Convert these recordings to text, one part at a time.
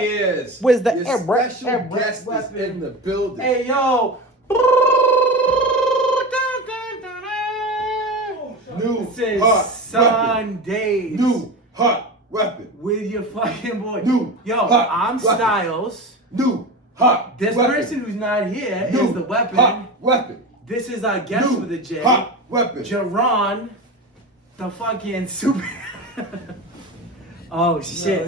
Is Where's the your special guest is in the building? Hey yo! New This is hot Sundays. weapon. New hot weapon. With your fucking boy. New Yo, hot I'm weapon. Styles. New hot This weapon. person who's not here New is the weapon. hot weapon. This is our guest New for the J. hot weapon. Jaron, the fucking super. Oh shit!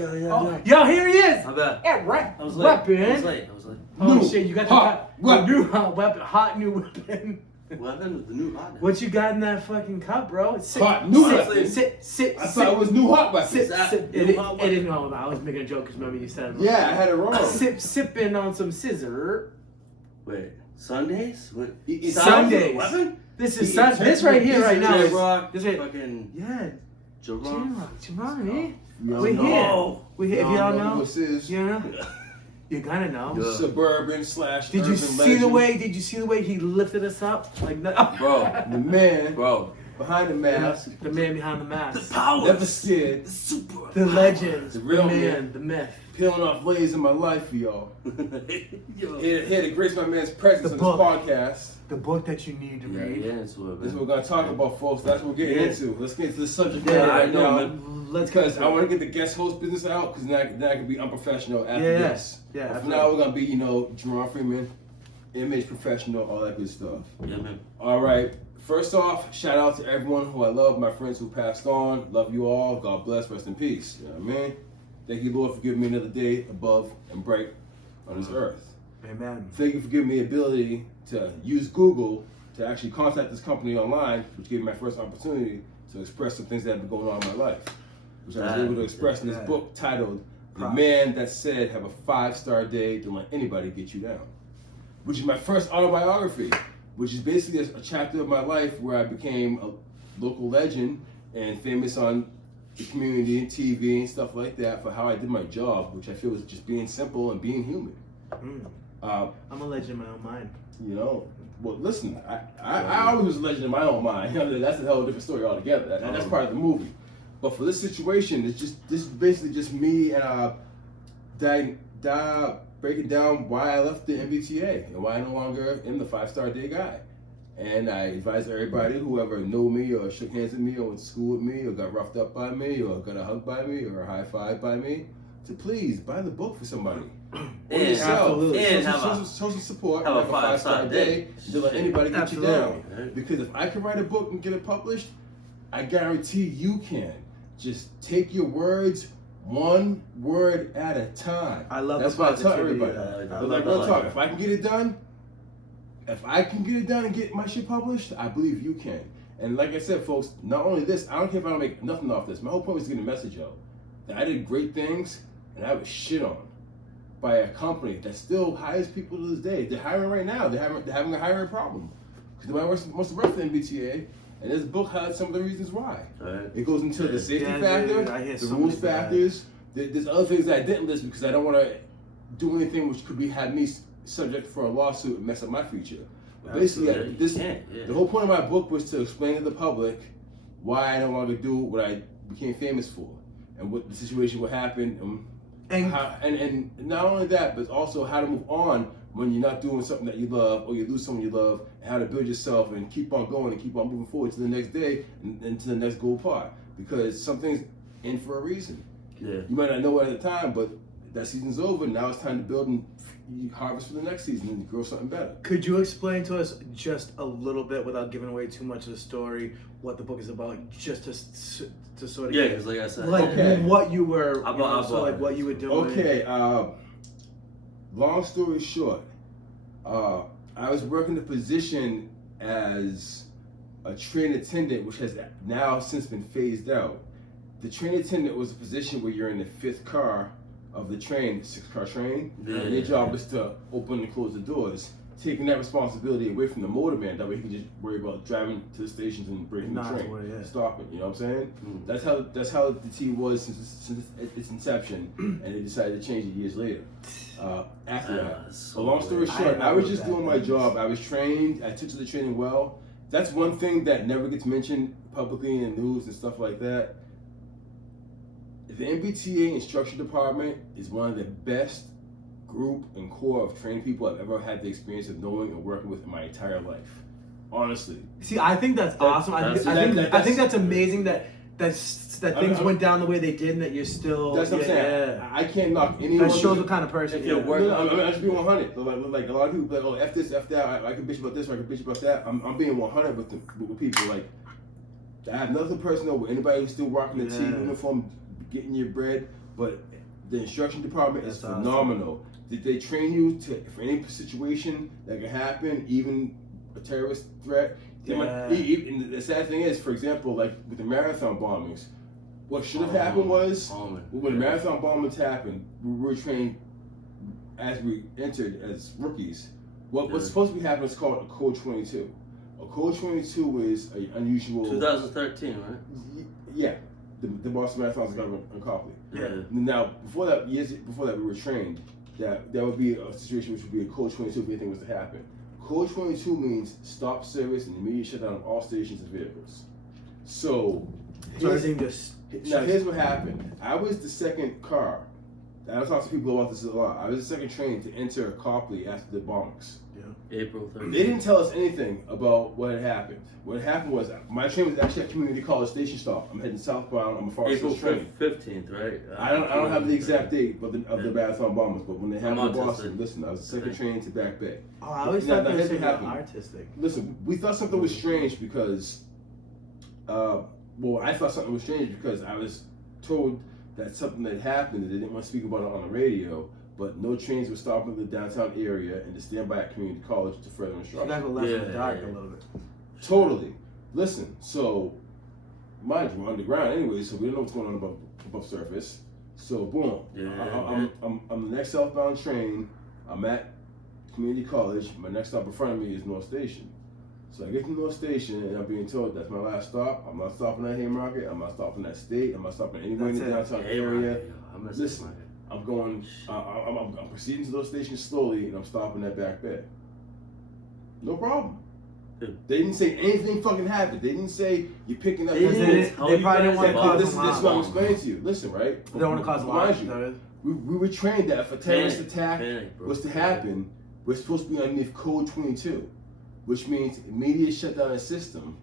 Yo, here he is. I bet. Yeah, right. I was late. Weapon. I was late. Oh New shit! You got hot the weapon. new hot weapon. Hot new weapon. Weapon with the new hotness. What you got in that fucking cup, bro? Sit, Hot new sit, weapon. sit. I thought it was new hot weapon. Sip, Is that sip. new hot weapon? It didn't know. I was making a joke because remember you said it. Yeah, I had it wrong. Sipping on some scissor. Wait, Sundays? Wait, It's Sundays. Weapon? This is He sun. This right here, right now. is- J-Rock, This right. fucking Yeah, Jaron. Jaron, eh? Y'all We're know. here. We're here. If y'all who know, this is. you know, you gotta know. Yeah. Suburban slash Did you urban see legend. the way? Did you see the way he lifted us up? Like, Bro, The man bro. behind the mask, the man behind the mask, Power. never scared, Super. the legend, The real the man, man. the myth. peeling off layers in my life for y'all. Yo. Here to grace my man's presence The on book. this podcast. The book that you need to Yeah, read. yeah, it's what, This is man. what we're gonna talk about, folks. That's what we're getting Yeah. into. Let's get into the subject Yeah, matter I right know, now. man. Let's Because I want to get the guest host business out, because then I can be unprofessional after Yeah. this. Yeah, But for absolutely. now, we're gonna be, Jaron Freeman, image professional, all that good stuff. Yeah, man. All right. First off, shout out to everyone who I love, my friends who passed on. Love you all. God bless. Rest in peace. You know what I mean? Thank you, Lord, for giving me another day above and bright on this earth. Amen. Thank you for giving me the ability to use Google to actually contact this company online, which gave me my first opportunity to express some things that have been going on in my life, which I was able to express in this book titled The Props. Man That Said Have a 5-Star Day, Don't Let Anybody Get You Down, which is my first autobiography, which is basically a chapter of my life where I became a local legend and famous on the community and TV and stuff like that for how I did my job, which I feel was just being simple and being human. I'm a legend in my own mind. Well, listen, I always was a legend in my own mind. That's a whole different story altogether. That's part of the movie. But for this situation, this is basically just me and breaking down why I left the MBTA and why I no longer am the 5-star day guy. And I advise everybody, whoever knew me or shook hands with me or went to school with me or got roughed up by me or got a hug by me or a high five by me, to please buy the book for somebody. Or And yourself. absolutely. And Show some support. have a like 5-star day. Don't let anybody get you down. Absolutely. Because if I can write a book and get it published, I guarantee you can. Just take your words one word at a time. I love That's the what I tell positivity. everybody. I But like real that. talk, if I can get it done, and get my shit published, I believe you can. And like I said, folks, not only this, I don't care if I don't make nothing off this. My whole point was to get a message out. That I did great things and I was shit on by a company that still hires people to this day. They're hiring right now. They're having a hiring problem. Because nobody wants to work for the MBTA. And this book highlights some of the reasons why. Right. It goes into the safety Yeah, factor, dude, I hear the so rules many bad. factors. There's other things that I didn't list because I don't want to do anything which could have me subject for a lawsuit and mess up my future. But basically, Absolutely. the whole point of my book was to explain to the public why I no longer do what I became famous for and what the situation would happen and not only that, but also how to move on when you're not doing something that you love or you lose someone you love, and how to build yourself and keep on going and keep on moving forward to the next day and to the next goal part. Because something's in for a reason. Yeah. You might not know it at the time, but that season's over. Now it's time to build and harvest for the next season and grow something better. Could you explain to us just a little bit, without giving away too much of the story, what the book is about, just to sort of Yeah, because like I said, like Okay. what you were, I bought- I bought what it. you were doing. Okay, long story short, I was working the position as a train attendant, which has now since been phased out. The train attendant was a position where you're in the 5th car of the train, 6-car train, and your job is to open and close the doors, taking that responsibility away from the motorman. That way he can just worry about driving to the stations and breaking the Nah, train, that's what it is. stopping. You know what I'm saying? Mm. That's how the T was since its inception, and they decided to change it years later. After that, so long story weird. short, I was just that. doing my job. I was trained. I took to the training well. That's one thing that never gets mentioned publicly in the news and stuff like that. If the MBTA instruction department is one of the best group and core of trained people I've ever had the experience of knowing and working with in my entire life. Honestly. See, I think that's awesome. I think that's amazing that things went down the way they did, and that you're still. That's what I'm saying. Yeah. I can't knock anyone. That shows what kind of person If you're you're. working- I'm just being 100. Like a lot of people be like, oh, F this, F that. I can bitch about this, or I can bitch about that. I'm being 100 with people. Like, I have nothing personal with anybody who's still rocking the T uniform, getting your bread. But the instruction department is That's phenomenal. Did they train you for any situation that could happen, even a terrorist threat? And the sad thing is, for example, like with the marathon bombings, what should have happened was when the marathon bombings happened, we were trained as we entered as rookies. What's supposed to be happening is called a Code 22. A Code 22 is an unusual. 2013, right? Yeah, the Boston Marathon's government in Copley. Yeah. Now, years before that, we were trained that there would be a situation which would be a Code 22 if anything was to happen. Code 22 means stop service and immediate shutdown of all stations and vehicles. So everything just. Now here's what happened. I was the second car. I talk to people about this a lot. I was the second train to enter Copley after the bombings. Yeah. April 3rd. They didn't tell us anything about what had happened. What happened was my train was actually at Community College Station stop. I'm heading southbound. I'm a far April train. 15th, right? I don't have the exact date of the marathon bombers, but when they happened in Boston, autistic. listen, I was the second train to Back Bay. Oh, I always thought that was artistic. Listen, we thought something was strange because, I thought something was strange because I was told that something had happened and they didn't want to speak about it on the radio, but no trains were stopping in the downtown area and to stand by at Community College to further You instruction. guys were left in the dark a little bit. Totally. Listen, so, mind you, we're underground anyway, so we don't know what's going on above surface. So, boom, I'm the next southbound train. I'm at Community College. My next stop in front of me is North Station. So I get to North Station and I'm being told that's my last stop. I'm not stopping at Haymarket. I'm not stopping at State. I'm not stopping anywhere in the downtown area. Listen, I'm going. I'm proceeding to those stations slowly, and I'm stopping at Back Bay. No problem. They didn't say anything fucking happened. They didn't say you're picking up. They probably didn't want to cause this is what I'm explaining to you. Listen, right? They don't want to cause alarm. We were trained that if a terrorist attack was to happen, we're supposed to be underneath Code 22, which means immediate shutdown of the system,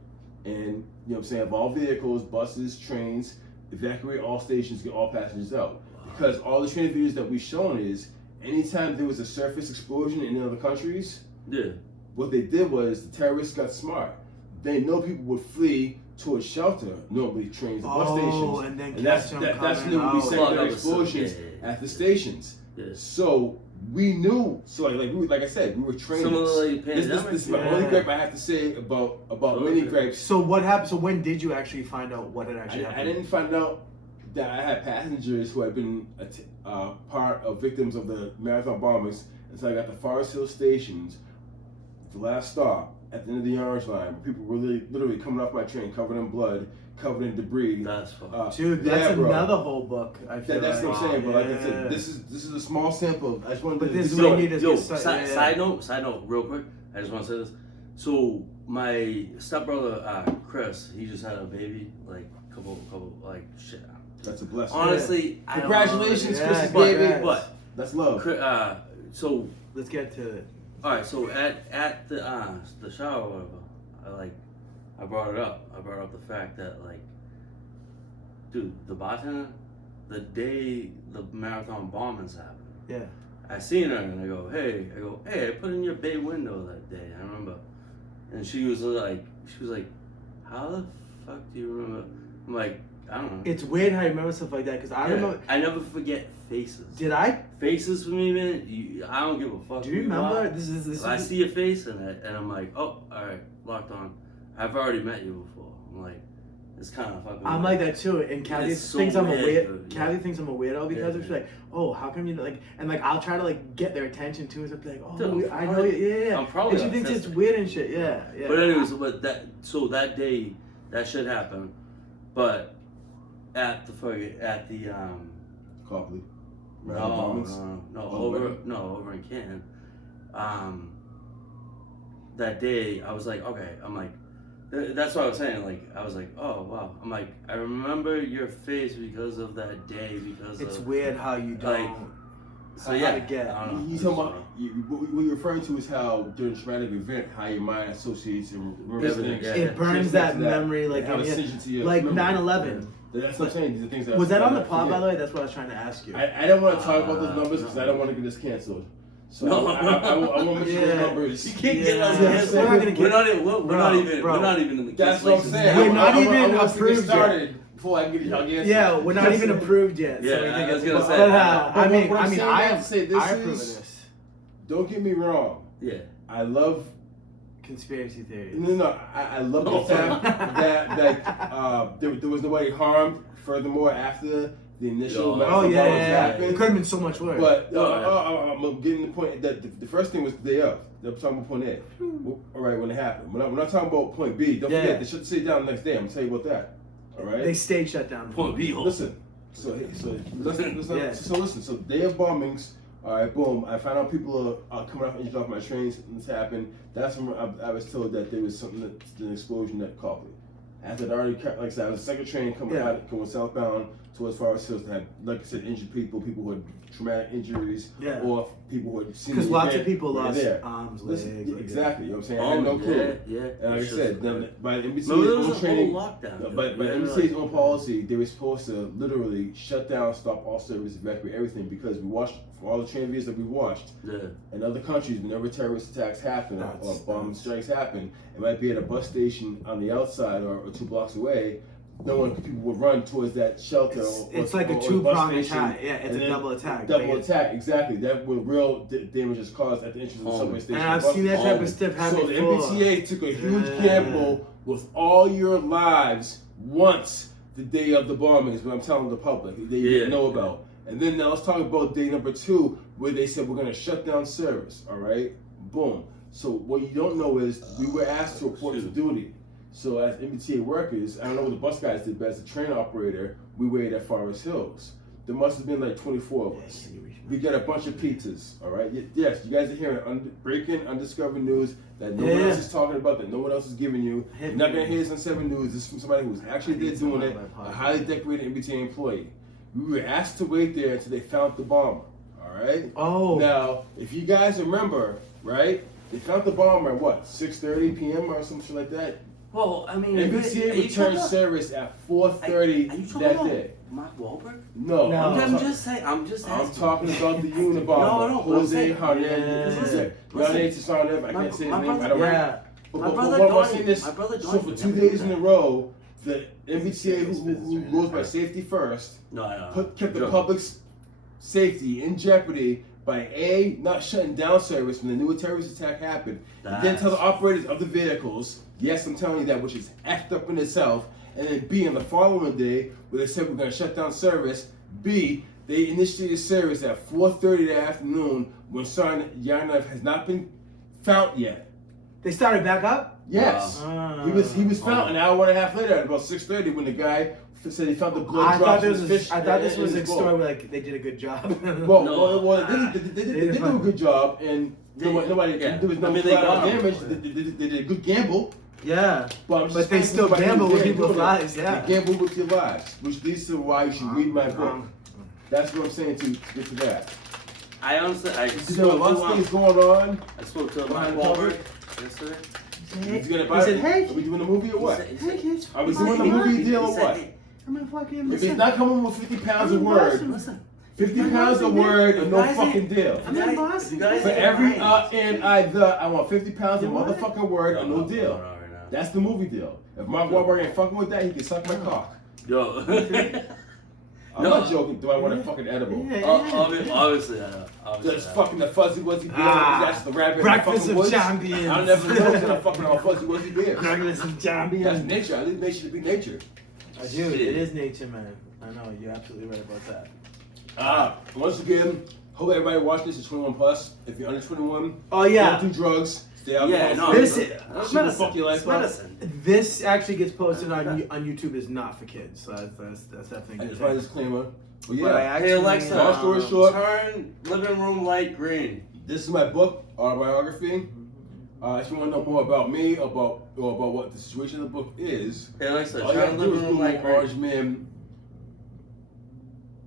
and you know what I'm saying, of all vehicles, buses, trains, evacuate all stations, get all passengers out. Because all the training videos that we've shown is anytime there was a surface explosion in other countries, what they did was the terrorists got smart. They know people would flee to a shelter, normally trains and bus stations. And that's when they would be sending their explosions at the stations. So we knew. So like I said, we were trained. Similarly, this is my only gripe I have to say about mini gripes. So what happened? So when did you actually find out what had actually happened? I didn't find out that I had passengers who had been part of victims of the marathon bombings until I got to Forest Hill stations, the last stop at the end of the Orange Line, where people were literally coming off my train covered in blood, covered in debris. That's fun. Dude, that's another whole book. That's what I'm saying. But like I said, this is a small sample. I just wanted to. But this is side note, real quick. I just want to say this. So my stepbrother Chris, he just had a baby, like couple shit. That's a blessing. Honestly, congratulations, Chris's baby. But that's love. So let's get to it. All right, so at the shower or whatever, I brought it up. I brought up the fact that dude, the bartender, the day the marathon bombings happened, I seen her and I go, hey, I put in your bay window that day. I remember, and she was like, how the fuck do you remember? I'm like, I don't know. It's weird how you remember stuff like that because I remember. I never forget faces. Did I? Faces for me, man. I don't give a fuck. Do you remember? This I see your face and I'm like, oh, all right, locked on. I've already met you before. I'm like, it's kind of fucking. I'm like that too, and Kathy thinks I'm a weird. Kathy thinks I'm a weirdo because she's like, oh, how come you and I'll try to get their attention too, and so be like, oh, dude, I know, yeah. I'm probably. And she thinks it's weird and shit, yeah. But anyways, that day, that shit happened, but. At the Copley. Over in Canton. That day I was like, okay, I'm like, That's what I was saying. Like, I was like, oh wow. I'm like, I remember your face because of that day. Because It's of, weird how you don't. like, so how yeah. to get. I don't know. You talking about what you're referring to is how during a traumatic event, how your mind associates and remembers Everything, things. yeah. It burns that memory, like how it's essential to your like memory. 9/11. That's what I'm saying. These are things that Was that on the I pod, by forget. the way? That's what I was trying to ask you. I don't want to talk about those numbers because no. I don't want to get us canceled. So No. I want to make sure the numbers. You can't get us Yeah. canceled. We're not gonna get- We're not even. We're Bro. not even in the. That's what I'm cancellation saying. We're not even I want us to get approved started before I get y'all canceled. Yeah, we're not even approved yet. Yeah, so we I think was it's- gonna say, but, But I mean, what I'm saying I to say this I approve of is- this. Don't get me wrong. Yeah. I love. Conspiracy theories. No. I love the fact that there was nobody harmed. Furthermore, after the initial Oh, medical yeah. bombs It happened. could have been so much worse. But I'm getting the point that the first thing was the day of. They're talking about point A. All right, when it happened. We're not talking about point B. Don't forget, they shut the city down the next day. I'm going to tell you about that. All right? They stayed shut down. Point B. Listen. So listen. Yeah. So listen. So day of bombings. All right, boom. I found out people are coming off injured off my trains. And this happened. That's when I was told that there was something an explosion that caught me. After it already, like I said, I was the second train coming southbound towards Forest Hills that had, like I said, injured people who had traumatic injuries, or people who had seen. Because lots of people lost arms, legs. Exactly. You know what I'm saying? I had no clue. Yeah. And like I said, then by the NBC's Remember, there was own a training, whole lockdown. by NBC's own policy, they were supposed to literally shut down, stop all service, evacuate everything because we watched for all the train videos that we watched. Yeah. In other countries, whenever terrorist attacks happen or bomb strikes happen, it might be at a bus station on the outside or 2 blocks away. People would run towards that shelter. It's like a 2-pronged attack. Yeah, it's a double attack. Double attack, exactly. That when real damage is caused at the entrance of the subway station. And I've seen that type of stuff happen So the MBTA took a huge gamble with all your lives once the day of the bombings, what I'm telling the public, they didn't know about. And then now let's talk about day number 2, where they said we're going to shut down service, all right? Boom. So what you don't know is we were asked to report to duty. So as MBTA workers, I don't know what the bus guys did, but as a train operator, we waited at Forest Hills. There must have been like 24 of us. We got a bunch of pizzas, all right? Yes, you guys are hearing breaking, undiscovered news that no one else is talking about, that no one else is giving you. You're not going to hear this on 7 News. This is from somebody who's actually there doing it, a highly decorated MBTA employee. We were asked to wait there until they found the bomber, all right? Oh. Now, if you guys remember, right, they found the bomber at what, 6:30 p.m. or something like that? Well, I mean, MBTA returned service at 4:30 that day. Mark Wahlberg? No. I'm just saying. I'm talking about the Unabomber. No, Jose Hernandez. Listen. I can't say his name. I don't Yeah. My brother so for 2 days in a row, the MBTA who goes by safety first kept the public's safety in jeopardy by not shutting down service when the new terrorist attack happened. And then tell the operators of the vehicles, yes, I'm telling you that, which is effed up in itself. And then B, on the following day, where they said we're going to shut down service, B, they initiated service at 4:30 that afternoon when Sergeant Yarnov has not been found yet. They started back up? Yes. He was found an hour and a half later at about 6:30 when the guy said he found the blood drops in his fish. I thought this was a story where like they did a good job. They did do a good job, and there was no collateral damage. They did a good gamble. Yeah, but they still gamble with people's lives. Yeah, they gamble with your lives, which leads to why you should read my book. That's what I'm saying to get to that. I honestly, There's a lot of things going on. I spoke to Mark Wahlberg yesterday. He's gonna buy it. Hey, are we doing a movie or what? Hey kids, are we doing a movie deal or what? I'm a fucking. If it's not coming with 50 pounds of word, 50 pounds of word and no fucking deal. I'm in Boston. For every and I want 50 pounds of motherfucking word and no deal. That's the movie deal. If Mark Wahlberg ain't fucking with that, he can suck my cock. Yo. I'm not joking. Do I want a fucking edible? Obviously. Just fucking the fuzzy wuzzy beer. That's the rabbit. Breakfast of woods. champions. I never know that I'm fucking on fuzzy wuzzy beer. Breakfast of champions. That's nature. I leave nature to be nature. I do. It is nature, man. I know. You're absolutely right about that. Once again, hope everybody watch this. It's 21 plus. If you're under 21, don't do drugs. Stay out. Fuck your life medicine. This actually gets posted on YouTube. Is not for kids. So that's definitely good. Just my disclaimer. Well, hey Alexa, long story short, turn living room light green. This is my book, autobiography. If you want to know more about me, or about what the situation of the book is, Hey, Alexa, all you try have to to do is live Google like Orange Man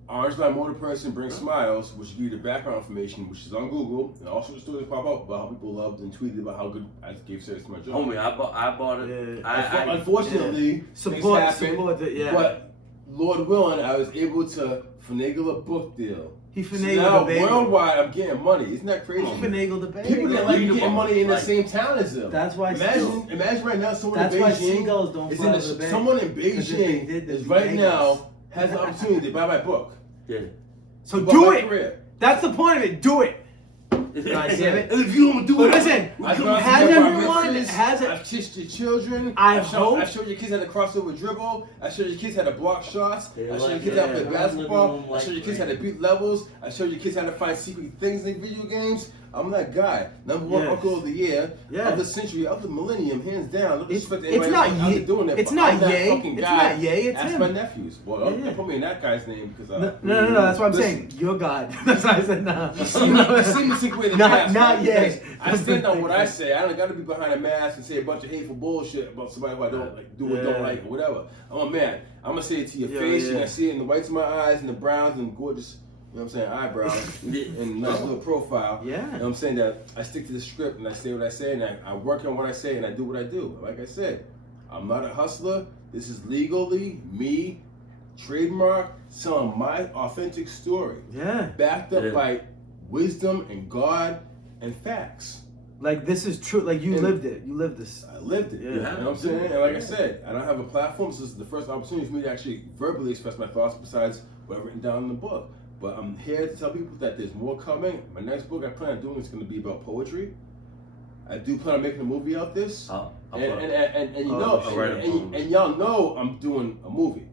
Motor Person Brings Smiles, which gives you the background information, which is on Google, and also the stories pop up about how people loved and tweeted about how good I gave service to my job. Homie, I bought it. Yeah. Unfortunately, Support happened, yeah. but Lord willing, I was able to finagle a book deal. He So finagled now the baby. worldwide, I'm getting money. Isn't that crazy? He finagled the baby. People that like getting money in the same town as them. That's why. Imagine right now someone That's in why Beijing seagulls don't fly over the bay. someone in 'Cause if they Beijing did, they'd is be right Vegas. now has the opportunity to buy my book. Yeah. So Buy do my it. career. That's the point of it. Do it. God damn it. If you don't do But it, listen, I've gone has to bar everyone mitzvahs, has it? I've kissed your children. I I've hope- showed your kids how to crossover dribble. I showed your kids how to block shots. Yeah, I showed your like, kids how to play yeah, basketball. I like, showed your kids how to beat levels. I showed your kids how to find secret things in video games. I'm that guy. Number one Yeah. uncle of the year, Yeah. of the century, of the millennium, hands down. No It's- disrespect to it's anybody not else out ye- there doing that. it's but not I'm that Ye. fucking It's guy. not Ye, it's Ask him. my nephews. Well, Yeah. don't put me in that guy's name because No. That's what I'm Listen. saying. You're God. That's why I said no. You see me secretly in the Not- past, not right? yet. Because I stand on what I say. I don't got to be behind a mask and say a bunch of hateful bullshit about somebody who I don't like, do or don't Yeah. like or whatever. I'm a man. I'm gonna say it to your Yeah, face. yeah. You're gonna see it in the whites of my eyes and the browns and gorgeous, you know what I'm saying, eyebrows and nice little profile. Yeah. You know what I'm saying? That I stick to the script and I say what I say and I work on what I say and I do what I do. Like I said, I'm not a hustler. This is legally me, trademark, telling my authentic story, Yeah. backed up Yeah. by wisdom and God and facts. Like this is true. Like you And- lived it. You lived this. I lived it. Yeah. You know what I'm saying? And like I said, I don't have a platform, so this is the first opportunity for me to actually verbally express my thoughts besides what I've written down in the book. But I'm here to tell people that there's more coming. My next book I plan on doing is going to be about poetry. I do plan on making a movie out this. I'll And put it. you Oh, know, I'll write a poem. and y'all know I'm doing a movie.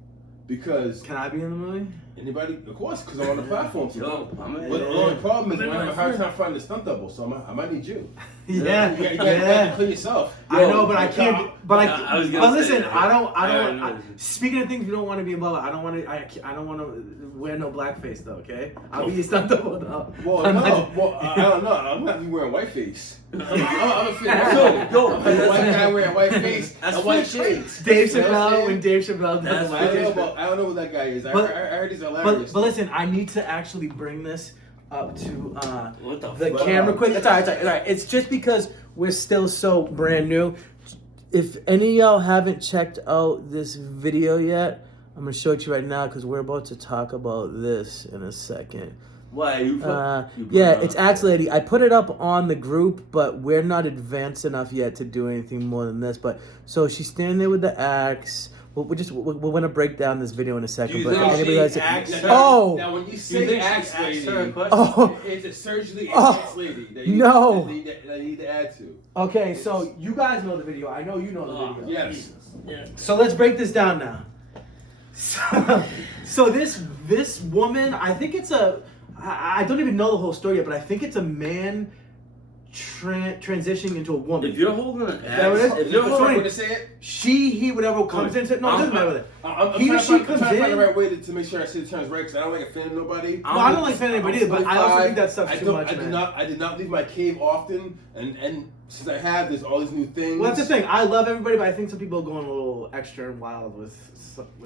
Because Can I be in the movie? anybody, of course, because I'm on the platform. Yo, I'm in. But the only problem is I'm I have a in hard my time finding a stunt double, so I might need you. Yeah. You gotta clean yourself. I know, but I can't. But I was I. gonna But say listen, that. I don't. Yeah, Speaking of things you don't want to be involved, I don't want to. I don't want to wear no blackface though. Okay, I'll be your stunt double though. Well, I'm no, not- well, I don't know. I'm not be wearing whiteface. I'm a fit. Yo, I'm a white guy wearing white face That's and white fair shade. shades. Dave You know what I'm Chappelle saying? when Dave Chappelle does That's the I don't know white I don't know who that guy is. I But- heard he's hilarious. But listen, I need to actually bring this up to What the the fuck? camera quick. It's alright, it's alright. It's just because we're still so brand new. If any of y'all haven't checked out this video yet, I'm gonna show it to you right now because we're about to talk about this in a second. Why you? Yeah, it's Axe Lady. I put it up on the group, but we're not advanced enough yet to do anything more than this. But so she's standing there with the axe. We're gonna break down this video in a second. Do you But think anybody she has asked her? Oh! Now when you You say think she axe asked lady, her a question? Oh! it's a surgically Oh. axe lady that you, No. that you need to add to. Okay, so you guys know the video. I know you know the video. Yes. Yeah. So let's break this down now. So this woman, I think it's I don't even know the whole story yet, but I think it's a man transitioning into a woman. If you're holding an that what it axe, is? if you're That's holding, right way to say it. She, he, whatever comes into no, it doesn't matter with it. I'm He or trying she to find, comes I'm trying to find in. the right way to make sure I say the terms right because I don't like offending nobody. Well, I don't like offending anybody either, but I also think that stuff's too much, man. I did not leave my cave often, and since I have, there's all these new things. Well, that's the thing. I love everybody, but I think some people are going a little extra and wild with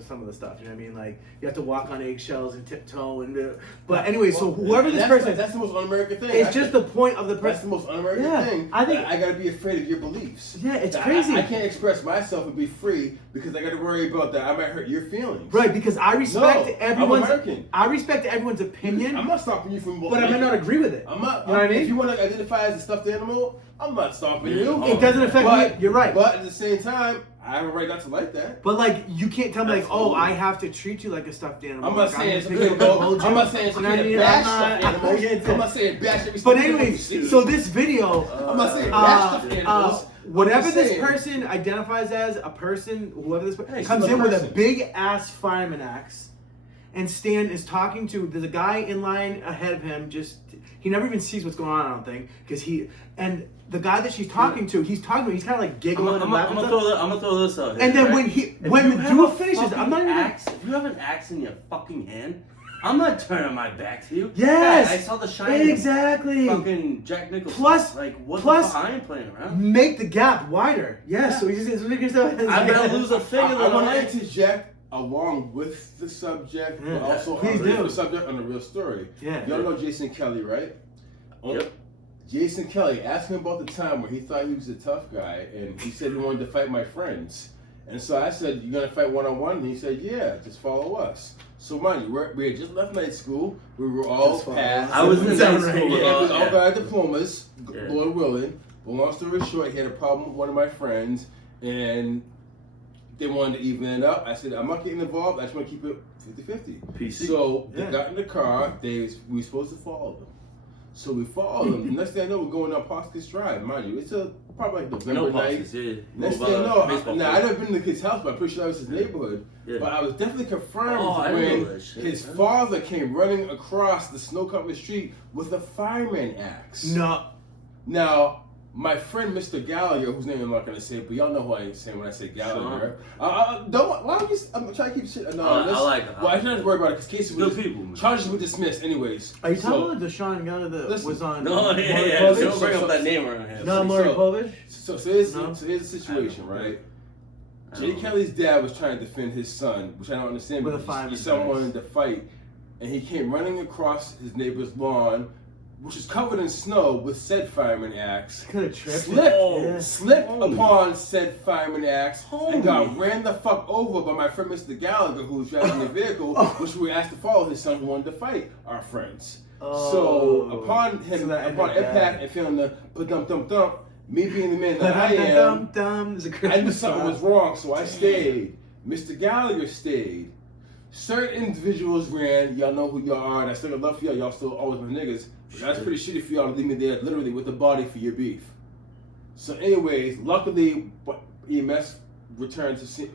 some of the stuff. You know what I mean? Like you have to walk on eggshells and tiptoe and. But anyway, so whoever this person, that's the most un-American thing. it's just the point of the That's person. the most un-American Yeah, thing. I think- I gotta be afraid of your beliefs. Yeah, it's That crazy. I can't express myself and be free because I gotta worry about that. I might hurt your feelings. Right, because I respect No, everyone's. I'm American. I respect everyone's opinion, I'm not stopping you from. but I might not agree with it. I'm not. You know what I mean? If you want to identify as a stuffed animal, I'm not stopping Yeah. you. It doesn't affect But me. You're right. But at the same time, I have a right not to like that. But like, you can't tell me like, oh, Absolutely. I have to treat you like a stuffed animal. I'm not Like, saying it's just okay gonna to hold I'm you. not saying it's You know what I okay to mean? bash I'm stuffed not- animals. I'm not saying bash every But stuffed animal you anyways, see. so this video, I'm not saying bash stuffed animals. whatever I'm just this saying. person identifies as, a person, whoever this person Hey, comes still in a with a person. big ass fireman axe, and Stan is talking to. There's a guy in line ahead of him. He never even sees what's going on. I don't think because and the guy that she's talking to, he's talking to. He's kind of like giggling and laughing. I'm gonna throw this out here. And then right? when If when you the have dude a finishes, fucking I'm not even. axe. If you have an axe in your fucking hand, I'm not turning my back to you. Yes! I saw The Shining. Exactly. Fucking Jack Nicholson. Plus- like, what plus- the fuck? I ain't playing around. Make the gap wider. Yes. So you just make yourself. I'm gonna lose a finger. I want to interject along with the subject, Yeah. but also Please on do. the subject on the real story. Yeah. Y'all know Jason Kelly, right? Yep. Jason Kelly, asked him about the time where he thought he was a tough guy, and he said he wanted to fight my friends. And so I said, "You gonna fight one-on-one?" And he said, "Yeah, just follow us." So mind you, we had just left night school. We were all Just follow passed. us. I was in Sound night right. school. Yeah, we all Yeah. got our diplomas, Yeah. Lord willing. But long story short, he had a problem with one of my friends, and they wanted to even it up. I said, "I'm not getting involved. I just want to keep it 50-50. PC. So they Yeah. got in the car. We were supposed to follow them. So we followed them. The next thing I know, we're going down Poskus Drive. Mind you, it's probably like I know November night. Poskus, yeah. Next Move thing I out know, baseball now I field. never been to the kid's house, but I'm pretty sure that was his neighborhood. Yeah. But I was definitely confirmed Oh, I didn't when know that shit, his man. father came running across the snow-covered street with a fireman axe. No. Now, my friend Mr. Gallagher, whose name I'm not gonna say, but y'all know who I ain't saying when I say Gallagher. Why don't you? I'm trying to keep shit anonymous. I like it. Well, I don't have to worry about it because cases Good were people, man. charges were dismissed, anyways. Are you So- talking about the Sean Gunner that Listen. was on? No, yeah, yeah. Maury Don't Povich? bring up that name around here. No, Maury Povich? So here's No? so here's the situation, I know. right? I J. know. Kelly's dad was trying to defend his son, which I don't understand. With a because fireman's his son axe. wanted to fight, and he came running across his neighbor's lawn, which was covered in snow, with said fireman axe. Could have tripped. Slipped, Yeah. slipped Homie. upon said fireman axe and got Homie. ran the fuck over by my friend Mr. Gallagher, who was driving the vehicle, Oh. which we were asked to follow his son who wanted to fight our friends. Oh. So upon him, So that upon ended impact bad. and feeling the thump, me being the man that I am, Dum-dum-dum-dum is a I knew Christmas something song. was wrong, so I stayed. Mr. Gallagher stayed. Certain individuals ran. Y'all know who y'all are, and I still got love for y'all. Y'all still always my niggas. But that's pretty shitty for y'all to leave me there, literally with the body for your beef. So, anyways, luckily, EMS returned to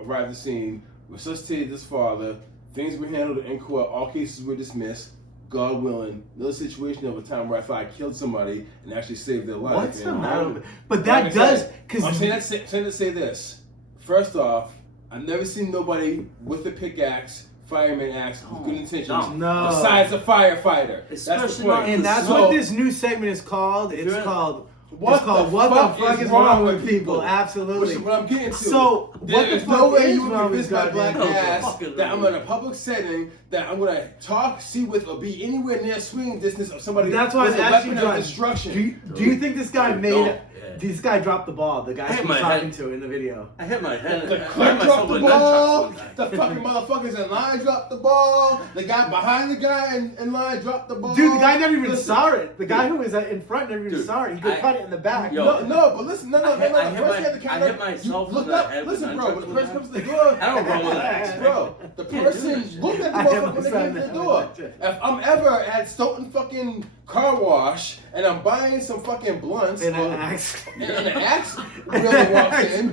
arrived at the scene, resuscitated his father. Things were handled in court. All cases were dismissed. God willing, no situation of a time where I thought I killed somebody and actually saved their life. What's the And matter? I'm- with- But that like I does, said, because I'm saying to say this. First off, I've never seen nobody with a pickaxe, fireman axe, with good intentions, No. besides a firefighter. That's the Especially point. not- and that's So, what this new segment is called. It's you're- called What the fuck is wrong with people? Absolutely. Which is what I'm getting to. So, what the There's fuck no way is you would wrong with convince my goddamn black people? ass Fuck is that wrong I'm with in a public setting, that I'm gonna talk, see with, or be anywhere near swinging distance of somebody That's why I with a asked you, weapon of John. destruction. Do you think this guy Don't. made? Yeah. This guy dropped the ball. The guy Hit he's my talking head. to in the video. I hit my head. The I hit clerk myself dropped the with ball. nunchucks one The time. fucking motherfuckers in line dropped the ball. The guy behind the guy in line dropped the ball. Dude, the guy never even Listen, saw it. The guy who was in front never even Dude, saw it. He could I- cut it in the back. Yo. No, but listen, no. I hit The first thing my- you have to I count hit up, myself you look with a up. head with Listen, bro, nunchucks when the one person time. comes to the door, I don't run with that. bro, the Can't do person that shit. looked at the I hit motherfucker when they myself came to the with door. that shit. If I'm ever at Stoughton fucking car wash and I'm buying some fucking blunts In or- an axe. and an axe really walks in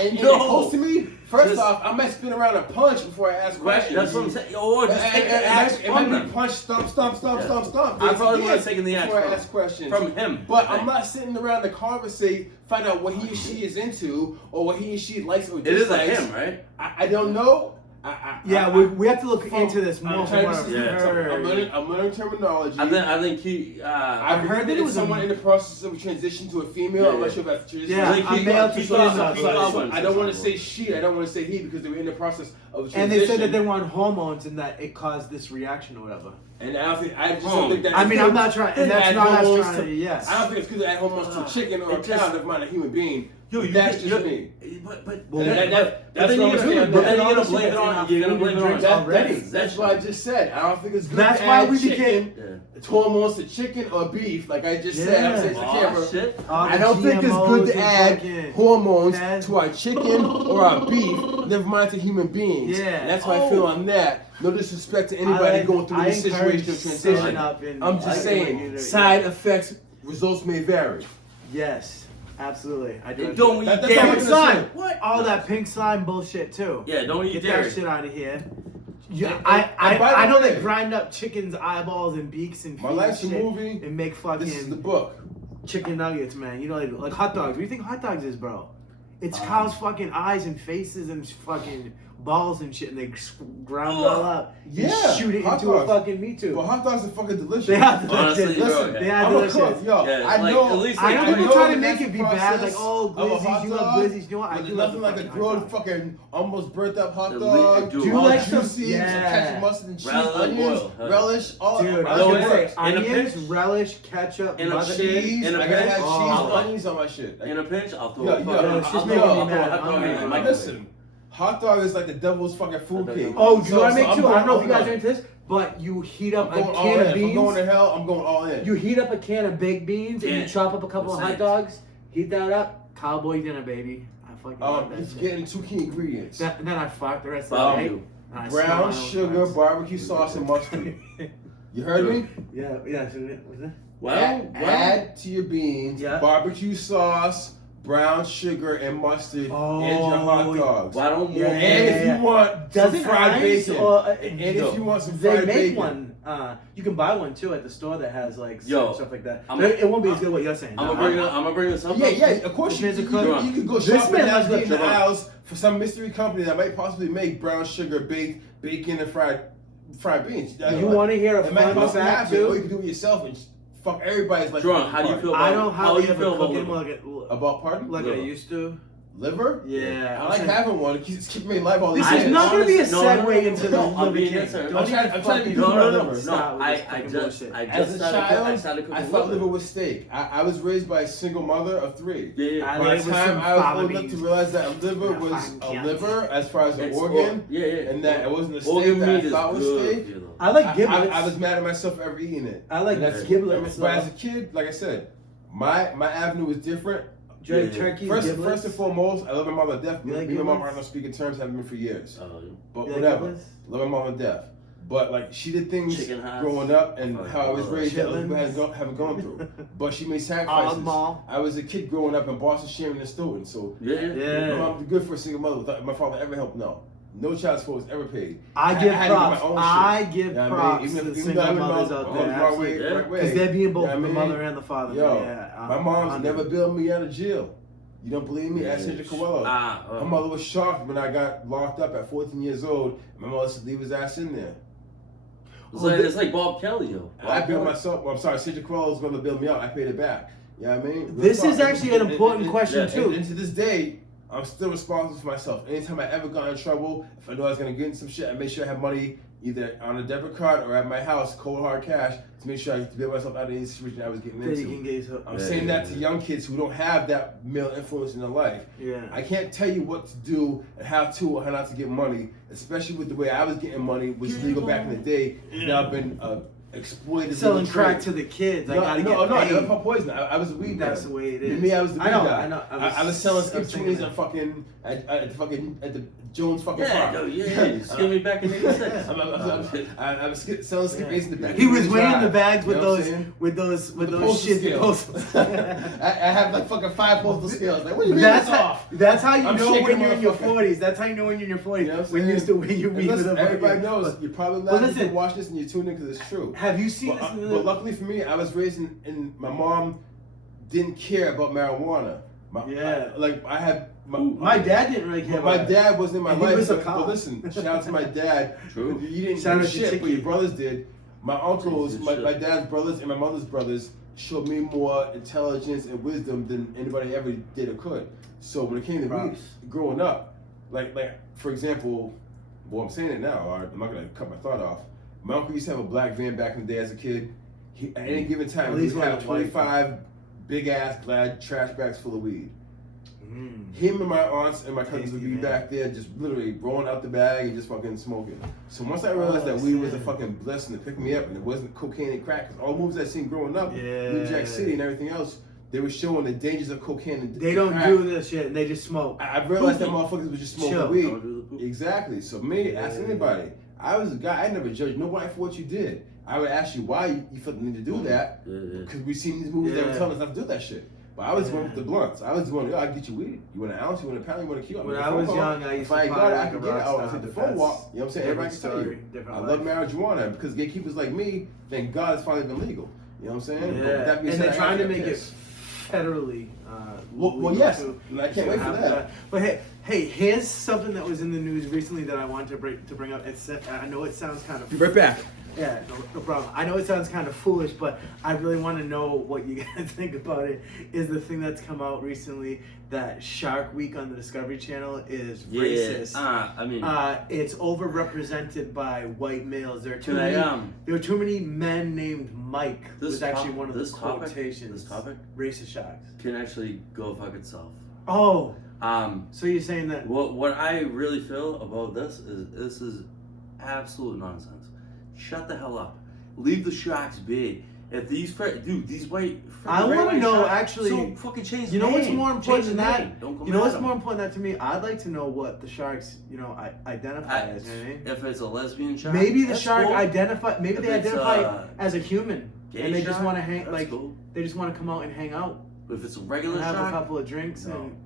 and No. it close to me, first Just- off, I might spin around and punch before I ask questions. That's what I'm saying. Or just take the axe It from might be them. punch, stomp. I probably would have taken the axe before I from ask questions. From him. But I'm not sitting around the conversation, find out what he or she is into or what he or she likes or It is a dislikes. him, right? I don't know. Yeah, we have to look into this more. I'm from trying what to I've see. heard. I'm learning terminology. I think he. I heard heard that it was someone a- in the process of a transition to a female. Yeah, I'm not yeah. sure if that's true. Yeah, Like, a he- male he to thought- female. he thought So one I don't want to said say she. I don't want to say he because they were in the process of a transition. And they said that they were on hormones and that it caused this reaction or whatever. And I don't think I just don't think that. I mean, it's I'm good not trying, to and that's add not us hormones trying to. Yes. I don't think it's good to add hormones to a chicken or a It cow, just- never mind a human being. Yo, you That's get- just you- me. But Well, that's then what you're I'm gonna saying. but then And you're gonna honestly, blame it that's on enough you're gonna food blame and it on drinks That- already. That's what I just said. I don't think it's good That's to why add we chicken, became- hormones to chicken or beef, like I just said. I'm saying to the camera. Oh shit. All the I don't think it's good GMOs to and add fucking- hormones That- to our chicken or our beef, never mind to human beings. Yeah. And that's how I feel on that. No disrespect to anybody going through this situation of transition. I'm just saying, side effects, results may vary. Yes, absolutely. I do. And don't eat That's Pink all I'm dairy. gonna slime. say. What? All that pink slime bullshit too. Yeah, don't eat Get dairy. that shit out of here. Yeah, And by the I know way- they grind up chickens' eyeballs and beaks and My feet life's a and shit movie. and make This is the fucking book. chicken nuggets, man. You know, like hot dogs. What do you think hot dogs is, bro? It's cows' fucking eyes and faces and fucking balls and shit, and they ground it all up. Yeah, and shoot it hot into a dogs. fucking meat tube. But hot dogs are fucking delicious. They are delicious. Honestly, bro, Listen, yeah. they are I'm a delicious. cook, yo. Yeah, I like, know. at least I know like, people know try to the make next it be bad, process like, oh, of a glizzies, hot you love dog. glizzies. You know what? I There's do love nothing the like a fucking hot grilled dog. fucking almost burnt up hot The dog. lit- dude, Do you all like some- juicy, yeah. ketchup, mustard, and cheese, Relish onions, oil, huh? relish, all. Dude, I all was know gonna that what? say works. In a onions, pinch- relish, ketchup, in a mustard. Cheese. In a I gotta pinch? have cheese, Oh. onions on my shit. In a pinch, I'll throw Yo, a yo, fucking. it's just I'll making throw me a mad. hot dog in the I'm microwave. Listen, hot dog is like the devil's fucking food cake. Oh, do you know what I make I'm too? going I don't know if you all guys are in. into this, but you heat I'm up going a all can in. of If I'm beans. going to hell, I'm going all in. You heat up a can of baked beans and you Yeah. chop up a couple of hot Same. dogs. Heat that up. Cowboy dinner, baby. I fucking love that It's shit. getting two key ingredients. Then I fuck the rest of the Barbecue. day. and I Brown smell sugar, my barbecue sauce, and mustard. You heard me? Yeah, yeah. So was it? Add to your beans, Yeah. barbecue sauce, brown sugar, and mustard in your hot dogs. Why don't more? Yeah. And if you want some Doesn't fried Heinz bacon, or, and if you want some they fried make bacon, one. You can buy one too at the store that has like Yo, stuff like that. I'm- But it won't be as good what you're saying. I'm gonna bring this up. yeah, of course This you, man's you, a cook. you could go This shopping man down loves in the good. aisles for some mystery company that might possibly make brown sugar baked bacon and fried beans. You want to hear a It might fun possibly fact happen, or you too? can do it yourself and just fuck everybody's like. Jerron, how do you feel about? I don't how hardly do you ever feel cook about anymore liver? About pardon? like I Liver. used to. Liver? Yeah, I like having one. It's keeping me alive all these This years. is not going to be a Honestly, no, segue into the no, I'm liver being king. answered. Don't I'm trying even to be fucking good No, with no, liver. stop with I this fucking just bullshit. As a started child, cooking I thought liver was steak. I was raised by a single mother of three. Yeah, I By like the with time some I was fava old enough to beans. realize that a liver Yeah, was fine, a yeah. liver as far as an It's organ, yeah, and that it wasn't a steak organ that I meat is thought was good steak. for you, though. I like giblets. I was mad at myself for ever eating it. I like And that's giblets. But as a kid, like I said, my avenue was different. Jerry Yeah. turkey First giblets. and foremost, I love my mother to death. You Me like and my mom giblets? are not speaking terms, haven't been for years. But You like whatever. giblets? Love my mom to death. But like she did things Chicken hots. growing up and how I was raised that other people Chitlins. haven't gone through. But she made Olive sacrifices. Mall. I was a kid growing up in Boston, Sharon, and Stoughton. So Yeah, Yeah. my mom was good for a single mother without my father ever helped. No child support was ever paid. I give had to get my props. own shit. I give You know what I mean? props Even to if- the even single though I was mothers my- out I there. was my way, Yeah. right way. Because they're being both You know the what I mean? mother and the father. Yo, Yeah, my mom's I'm- never bailed me out of jail. You don't believe me? Ask Sandra Coelho. My mother was shocked when I got locked up at 14 years old. My mother said, leave his ass in there. It's like Bob Kelly, yo. I bailed myself. Well, I'm sorry, Sandra Coelho was going to bail me out. I paid it back. You know what I mean? Real This talk. is actually an important question, And too. to this day, I'm still responsible for myself. Anytime I ever got in trouble, if I know I was going to get in some shit, I make sure I have money either on a debit card or at my house, cold hard cash, to make sure I bail myself out of any situation I was getting That you can into. get yourself- I'm saying that to young kids who don't have that male influence in their life. Yeah. I can't tell you what to do and how to or how not to get money, especially with the way I was getting money, which was legal back in the day. It's now been exploited. Selling legal crack trade. to the kids. I No, gotta no, get I paid. never put poison. I was a weed guy. That's the way it To is. me, I was the weed I know, guy. I know. I was selling skip I'm saying 20s that. and fucking at the Jones fucking Yeah, park. yo, yeah. Skip me back in '86. I was selling skip 8s in the back. He was of weighing drive. the bags with You know what I'm those saying? with those The shit postal scales. I have like fucking 5 postal scales. Like, what do you mean That's it's how, off? that's how you I'm know shaking when the you're in your motherfucker. 40s. That's how you know when you're in your 40s. You know what I'm when you saying? used to weigh your And weed with listen, a everybody fucking- knows. You're probably But laughing listen- to watch this and you tune in because it's true. Have you seen But, this? but luckily for me, I was raised in my mom didn't care about marijuana. Yeah. I had my dad didn't really care my about it. dad wasn't in my And he life. was a but cop. listen, shout out to my dad. True. You didn't Shout do out to shit, but Chicky. your brothers did. My uncles, Jesus my shit. dad's brothers, and my mother's brothers showed me more intelligence and wisdom than anybody ever did or could. So when it came to me Props. growing up, like for example, well, I'm saying it now. All right, I'm not gonna cut my thought off. My uncle used to have a black van back in the day as a kid. At any given time, At he least would one have of the white 25 big ass glad trash bags full of weed. Mm. Him and my aunts and my cousins would Tasty, be man. back there just literally rolling out the bag and just fucking smoking. So once I realized that weed was a fucking blessing to pick me up and it wasn't cocaine and crack, 'cause all the movies I seen growing up, New Jack City and everything else, they were showing the dangers of cocaine and They don't crack. do this shit. They just smoke. I realized that motherfuckers was just smoking Chill. weed. Don't do the poop. Exactly. So me, Yeah. ask anybody. I was a guy, I never judged nobody for what you did. I would ask you why you felt the need to do that. Yeah, yeah. Because we seen these movies that were Yeah. telling us not to do that shit. But I was the one Yeah. with the blunts. I was the one, yo, I can get you weed. You want an ounce, you want a pound, you want a kilo. When make a I phone was call. young, I used If to I ain't party got it, I like can a get it. rock I'll star, take the but phone that's walk. You know what I'm saying? Everybody can tell different you. story, different I life. love marijuana because gatekeepers like me, thank God it's finally been legal. You know what I'm saying? But with Yeah. that being And said, they're I trying to gotta make get it pissed. federally. Well, yes, and I can't wait for that. But hey, here's something that was in the news recently that I wanted to bring up. I know it sounds kind of. Be right back. Yeah, no problem. I know it sounds kind of foolish, but I really want to know what you guys think about it. Is the thing that's come out recently that Shark Week on the Discovery Channel is racist? It's overrepresented by white males. There are too many men named Mike. This was actually one of the quotations. This topic, racist sharks, can actually go fuck itself. Oh. So you're saying that? What I really feel about this is absolute nonsense. Shut the hell up. Leave the sharks be. If these white, I want to know sharks, actually. So fucking change. You know what's more important than that? You know what's more important than that to me? I'd like to know what the sharks, identify as. You know what I mean? If it's a lesbian shark, maybe the shark cool. identify. Maybe they identify as a human, and they shark, just want to hang. Like cool. they just want to come out and hang out. If it's a regular have shark, a couple of drinks, and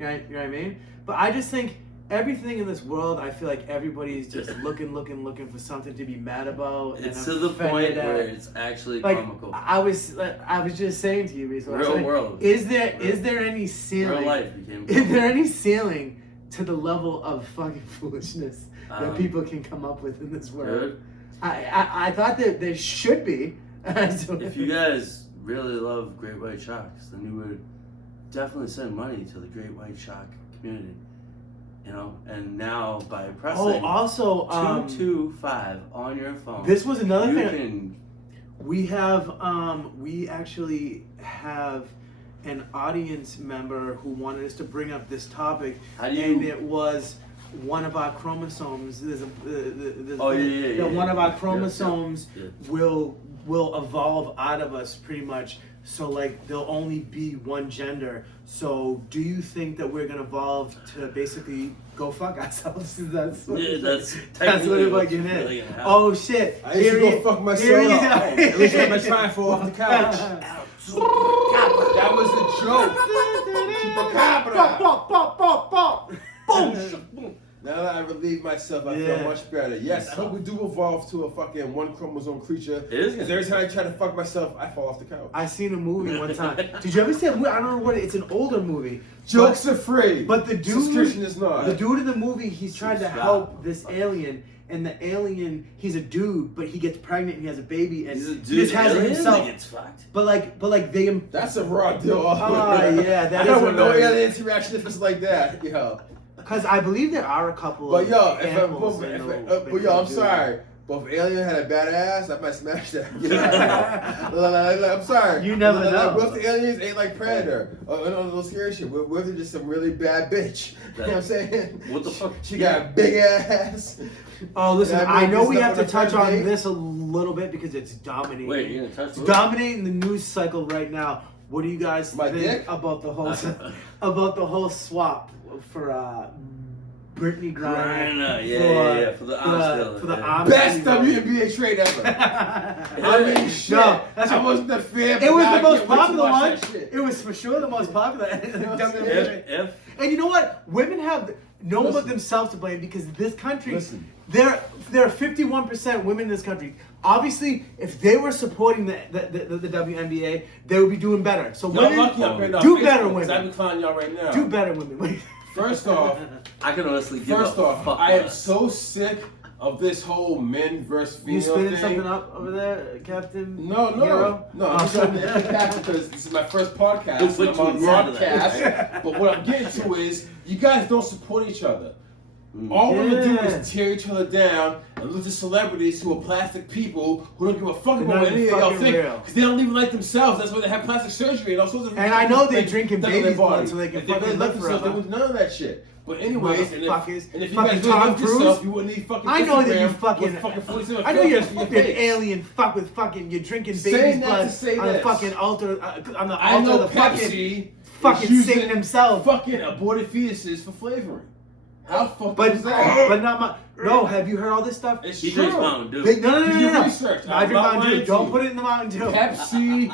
you know what I mean. But I just think everything in this world, I feel like everybody's just looking for something to be mad about. It's to the point where it's actually comical. I was just saying to you recently. Real world. Is there any ceiling? Real life became. Is there any ceiling to the level of fucking foolishness that people can come up with in this world? Good. I thought that there should be. If you guys really love great white sharks, then you would definitely send money to the great white shark community. And now by pressing 225 on your phone, this was another thing. We actually have an audience member who wanted us to bring up this topic, and it was one of our chromosomes. One of our chromosomes will evolve out of us pretty much. So there'll only be one gender. So do you think that we're gonna evolve to basically go fuck ourselves? That's what it's fucking is. Oh shit! I used to go fuck myself. At least I'm trying to fall off the couch. That was the joke. Boom. Now that I relieve myself, I feel much better. Yes, I hope we do evolve to a fucking one chromosome creature. It is. Because every time I try to fuck myself, I fall off the couch. I seen a movie one time. Did you ever see that movie? I don't know what it's an older movie. Jokes are free. But the dude, subscription is not. The dude in the movie, he's trying to help this alien. And the alien, he's a dude, but he gets pregnant and he has a baby, and he just has it himself. Gets fucked. But they. That's a raw deal. Yeah, that I don't want no alien interaction if it's like that, Because I believe there are a couple. But animals I'm sorry. But if Alien had a badass, I might smash that. I'm sorry. You never know. What if the aliens ain't like Predator? Or no scary shit. What if they're just some really bad bitch? You know what I'm saying? What the fuck? She got a big ass. Oh, listen, I know we have to touch on this a little bit because it's dominating. Wait, you're gonna touch it? Dominating the news cycle right now. What do you guys think about the whole swap for Brittany Griner? For the arms. Best WNBA trade ever. I mean, shit. No, I wasn't a fan. It was the most popular one. It was for sure the most popular. And you know what? Women have no one but themselves to blame because this country. There are 51% women in this country. Obviously, if they were supporting the WNBA, they would be doing better. So women, do better, women. I'm clowning y'all right now. Do better, women. First off, I can honestly give First off, I am so sick of this whole men versus female thing. You spinning something up over there, Captain? No. I'm just trying to podcast because this is my first podcast. I'm on broadcast. But what I'm getting to is, you guys don't support each other. All we're gonna do is tear each other down and look at celebrities who are plastic people who don't give a fuck about what any of y'all think because they don't even like themselves. That's why they have plastic surgery and all sorts of. And I know they're drinking baby's blood so they can fucking live forever. There was none of that shit. But anyways, and if you guys really Tom loved yourself, you wouldn't need fucking. I know that you fucking. I know you're a fucking alien. Fuck with fucking. You're drinking baby's blood on the fucking altar. On the altar of the fucking Satan himself. Fucking aborted fetuses for flavoring. How fucked is that? But not my. No, have you heard all this stuff? It's he true. drinks Mountain Dew. No. Research. I drink Mountain Dew. Don't put it in the Mountain Dew. Pepsi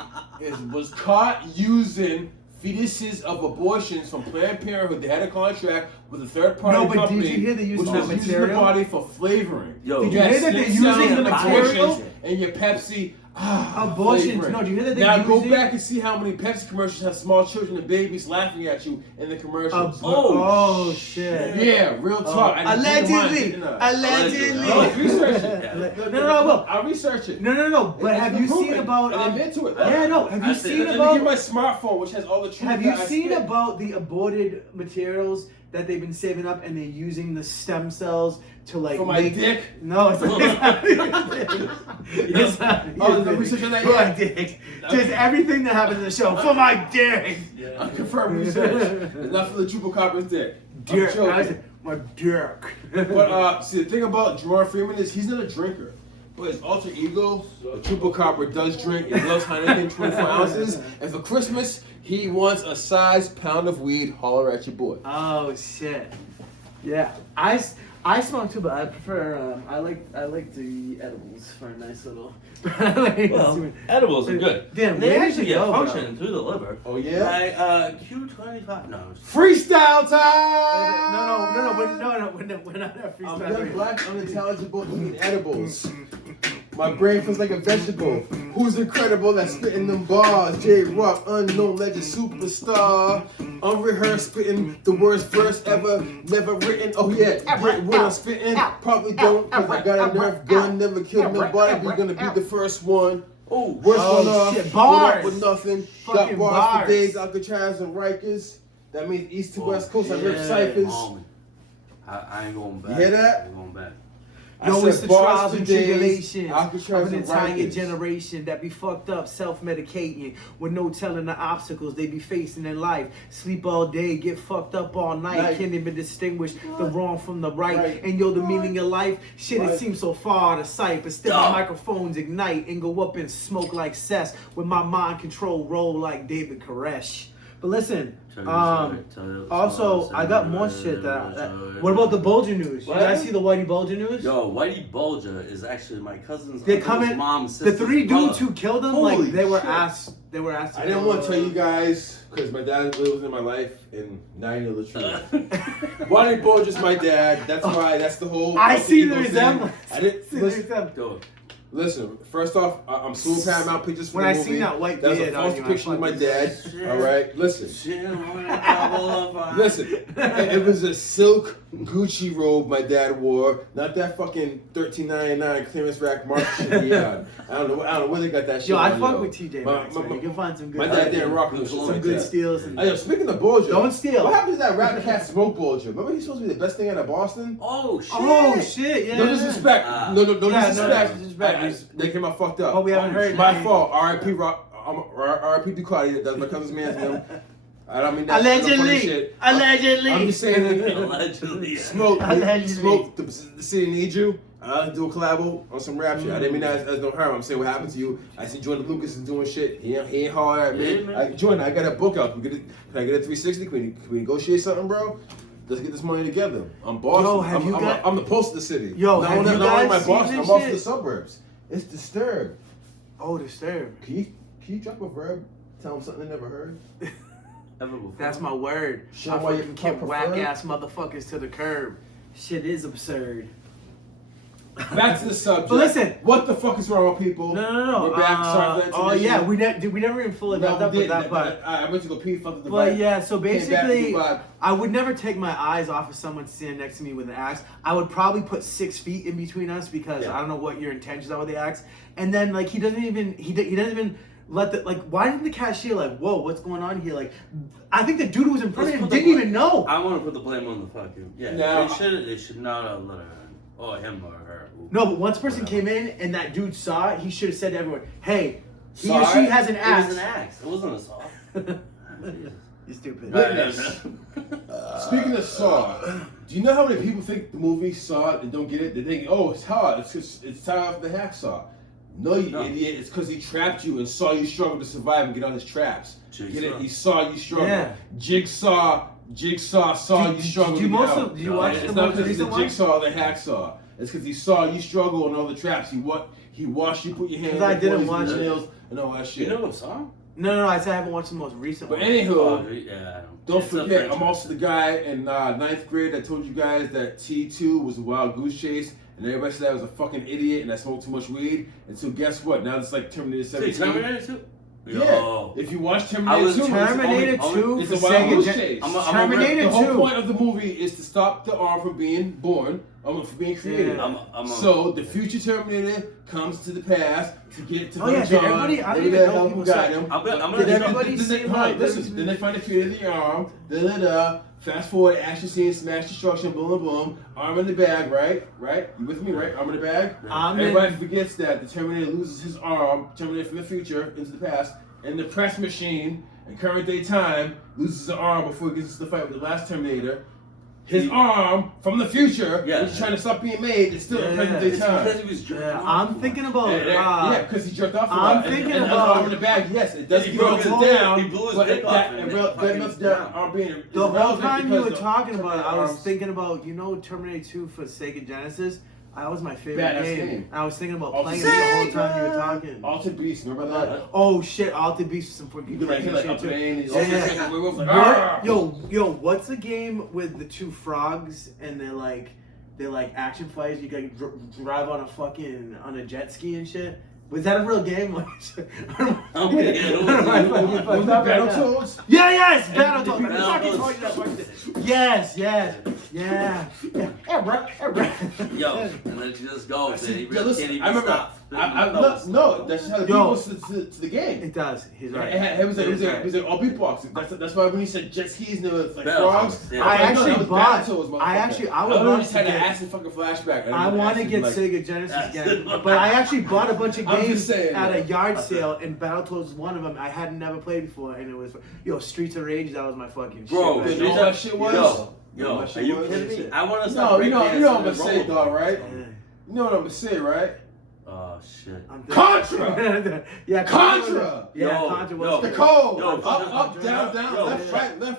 was caught using fetuses of abortions from Planned Parenthood. They had a contract with a third-party company. Did you hear they're using that material? Using the body for flavoring. Yo, did you hear that they're using the material? And your Pepsi. Abortion. No, do you hear that they Now go using- back and see how many Pepsi commercials have small children and babies laughing at you in the commercials. Oh shit. Yeah, real talk. I didn't think of mine, didn't I? Allegedly. No, research it. No. I'll research it. No. But have you seen about? And admit to it. Yeah, no. Have you seen Let me about? get my smartphone, which has all the truth. Have you that I seen spit. about the aborted materials that they've been saving up and they're using the stem cells to like For my make... dick? No, it's not It's not Oh, the research on that, for my yeah. dick. Just everything that happens in the show for my dick. Unconfirmed research. It's not for the chupacabras dick. I'm Dick. joking. I said, my dick. But see, the thing about Jaron Freeman is he's not a drinker. But his alter ego, the chupacabra, does drink and loves Heineken 24 ounces. And for Christmas, he wants a size pound of weed. Holler at your boy. Oh shit. Yeah, I smoke too, but I prefer I like the edibles for a nice little. Well, edibles are good. Damn, they where did actually you get go, function through the liver. Oh, yeah? Q25. No. Freestyle time! No, we're not at I'm freestyle. young, black, unintelligible, eating edibles. My brain feels like a vegetable. Who's incredible that's spitting them bars? J Rock, unknown legend, superstar. Unrehearsed, spitting the worst verse ever, never written. Oh yeah, get what I'm spitting? Probably don't, cause I got a Nerf gun, never killed nobody. We're gonna be the first one. Oh, Worst one off. shit, Went bars. up with nothing. Fucking Got bars bars. for days, Alcatraz and Rikers. That means east to west coast. I rip ciphers. I ain't going back. You hear that? I ain't going back. No, it's the trials and tribulations Alcatraz of an and entire Rikers. generation that be fucked up, self-medicating, with no telling the obstacles they be facing in life. Sleep all day, get fucked up all night, can't even distinguish the wrong from the right. And yo, the meaning of life, shit, it seems so far out of sight, but still my microphones ignite and go up in smoke like cess, with my mind control roll like David Koresh. But listen, also, I got more shit what about the Bulger news? You guys see the Whitey Bulger news? Yo, Whitey Bulger is actually my cousin's They come in. mom's The sister's 3 dudes brother. who killed him, Holy like they were shit. asked. They were asked. I didn't want to tell you guys because my dad lives in my life, and now you know the truth. Bonnie Bulger's my dad. That's why. That's the whole. I alter see ego the thing. resemblance. I didn't See the listen. resemblance. Go. Listen, first off, I'm suing Paramount Pictures for When the I movie. seen that white That's a beard on false you, I depiction of my fucking- dad. Shit. All right, listen. Shit on a couple of eyes. Listen, it was a silk Gucci robe my dad wore, not that fucking $13.99 clearance rack mark shit he had. I don't know where they got that shit. Yo, I on, fuck with TJ My- Maxx, my- man. You can find some good. My dad didn't rock with shit some like good that. steals. And Hey, yo, speaking of Bulger, Don't steal. What happened to that rap cat Smoke Bulger? Remember he's supposed to be the best thing out of Boston? Oh shit. oh shit! Yeah. No disrespect. No Yeah, no disrespect. disrespect. They came out fucked up. Oh, we haven't heard My that. fault. R.I.P. R.I.P. Ducati. That's my cousin's man's name. I don't mean that. Allegedly. Shit. Allegedly. I'm just saying. Allegedly. Smoke. Allegedly. Smoke. The city needs you. I do a collabo on some rap shit. I didn't mean that as no harm. I'm saying what happened to you. I see Jordan Lucas is doing shit. He ain't hard at me. Yeah, man. Jordan, I got a book out. Can I get a 360? Can we negotiate something, bro? Let's get this money together. I'm Boston. Yo, have you got- I'm the pulse of the city. Yo, not have only you not only guys my seen Boston, this I'm also shit? the suburbs. It's disturbed. Oh, Disturbed. Can you drop a verb? Tell them something they never heard. Ever before. That's my word. Show I why you fucking kick prefer- whack ass motherfuckers to the curb. Shit is absurd. Back to the subject. But listen. What the fuck is wrong with people? No. We're back. Sorry for that Oh yeah, intermission. we never even fully No, got up we with didn't. that, but. I went to go pee. Fuck the But vibe. yeah, so Came back with basically, the vibe. I would never take my eyes off of someone standing next to me with an axe. I would probably put 6 feet in between us because Yeah. I don't know what your intentions are with the axe. And then like he doesn't even let the like. Why didn't the cashier like, whoa, what's going on here? Like, I think the dude who was in front of him Let's put didn't the- even know. I want to put the blame on the fucking. Yeah. No. They should not have let her. Or him or her. No, but once a person Whatever. came in and that dude saw it, he should have said to everyone, "Hey, he Saw or she it? has an It axe." was an axe. It wasn't a saw. You stupid. Witness. Speaking of Saw, do you know how many people think the movie Saw and don't get it? They think, oh, it's hard. It's tied off the hacksaw. No, you No. idiot. It's because he trapped you and saw you struggle to survive and get on his traps. Jigsaw. Get it? He saw you struggle. Yeah. Jigsaw saw you struggle. Did you to get also out. did you No, watch It's the not most because he's a recent one? jigsaw or the hacksaw. It's because he saw you struggle and all the traps. He watched you put your hands. 'Cause I in didn't poison watch it. nails and all that You shit. know the song? No, I said I haven't watched the most recent But one. anywho. Oh, yeah. Don't It's a forget, I'm franchise. also the guy in 9th grade that told you guys that T2 was a wild goose chase, and everybody said I was a fucking idiot and I smoked too much weed. Until guess what? Now it's like Terminator 17. Terminator 2? Yeah. If you watch Terminator 2, Terminator 2 it's for a wild goose Sega chase. Terminator 2. The whole point of the movie is to stop the arm from being born, from being created. Yeah. So the future Terminator comes to the past to get to Oh yeah, John. did everybody? I don't Maybe even that know help people got say. him. Did everybody see like listen, then they find the creator of the arm. Fast forward, action scene, smash destruction, boom, boom. Arm in the bag, right? You with me, right? Arm in the bag. Everybody forgets that the Terminator loses his arm. Terminator from the future into the past, and the press machine in current day time loses his arm before he gets into the fight with the last Terminator. His arm from the future, which is trying to stop being made, is still in present day time. Because he was jerking off. I'm thinking about because he jerked off. I'm thinking about arm in the bag. Yes, it does. He broke it his down. He blew his But dick off. the whole time you were talking about it. I was thinking about Terminator 2 for Sega Genesis. That was my favorite game. I was thinking about playing it the whole time you were talking. Altered Beast, remember that? Oh shit, Altered Beast is some fucking You could like hit like up shit the too. main. Yo, what's the game with the two frogs and they're like action fights? You can drive on a jet ski and shit. Was that a real game? Battletoads? Yes, Battletoads. Yes. Yeah. Yo, and then she just goes. He really can't even I remember. stop. No, that's how the beat goes to the game. It does. He's right. It was like all beatbox. That's why when you said jet skis and there was like frogs. Yeah. I was would love just to had an get. acid fucking flashback. I want to get Sega Genesis again, but I actually bought a bunch of games at a yard sale, and Battletoads was one of them. I had never played before, and it was Streets of Rage. That was my fucking bro. shit. You know what shit was? Yo, are you kidding me? I want to No, start. you know what I'm gonna say, dog, right? You know what I'm gonna say, right? Oh shit. Contra! Yeah, Contra! Yeah, Contra was the code! Yo, up, down, left, right, the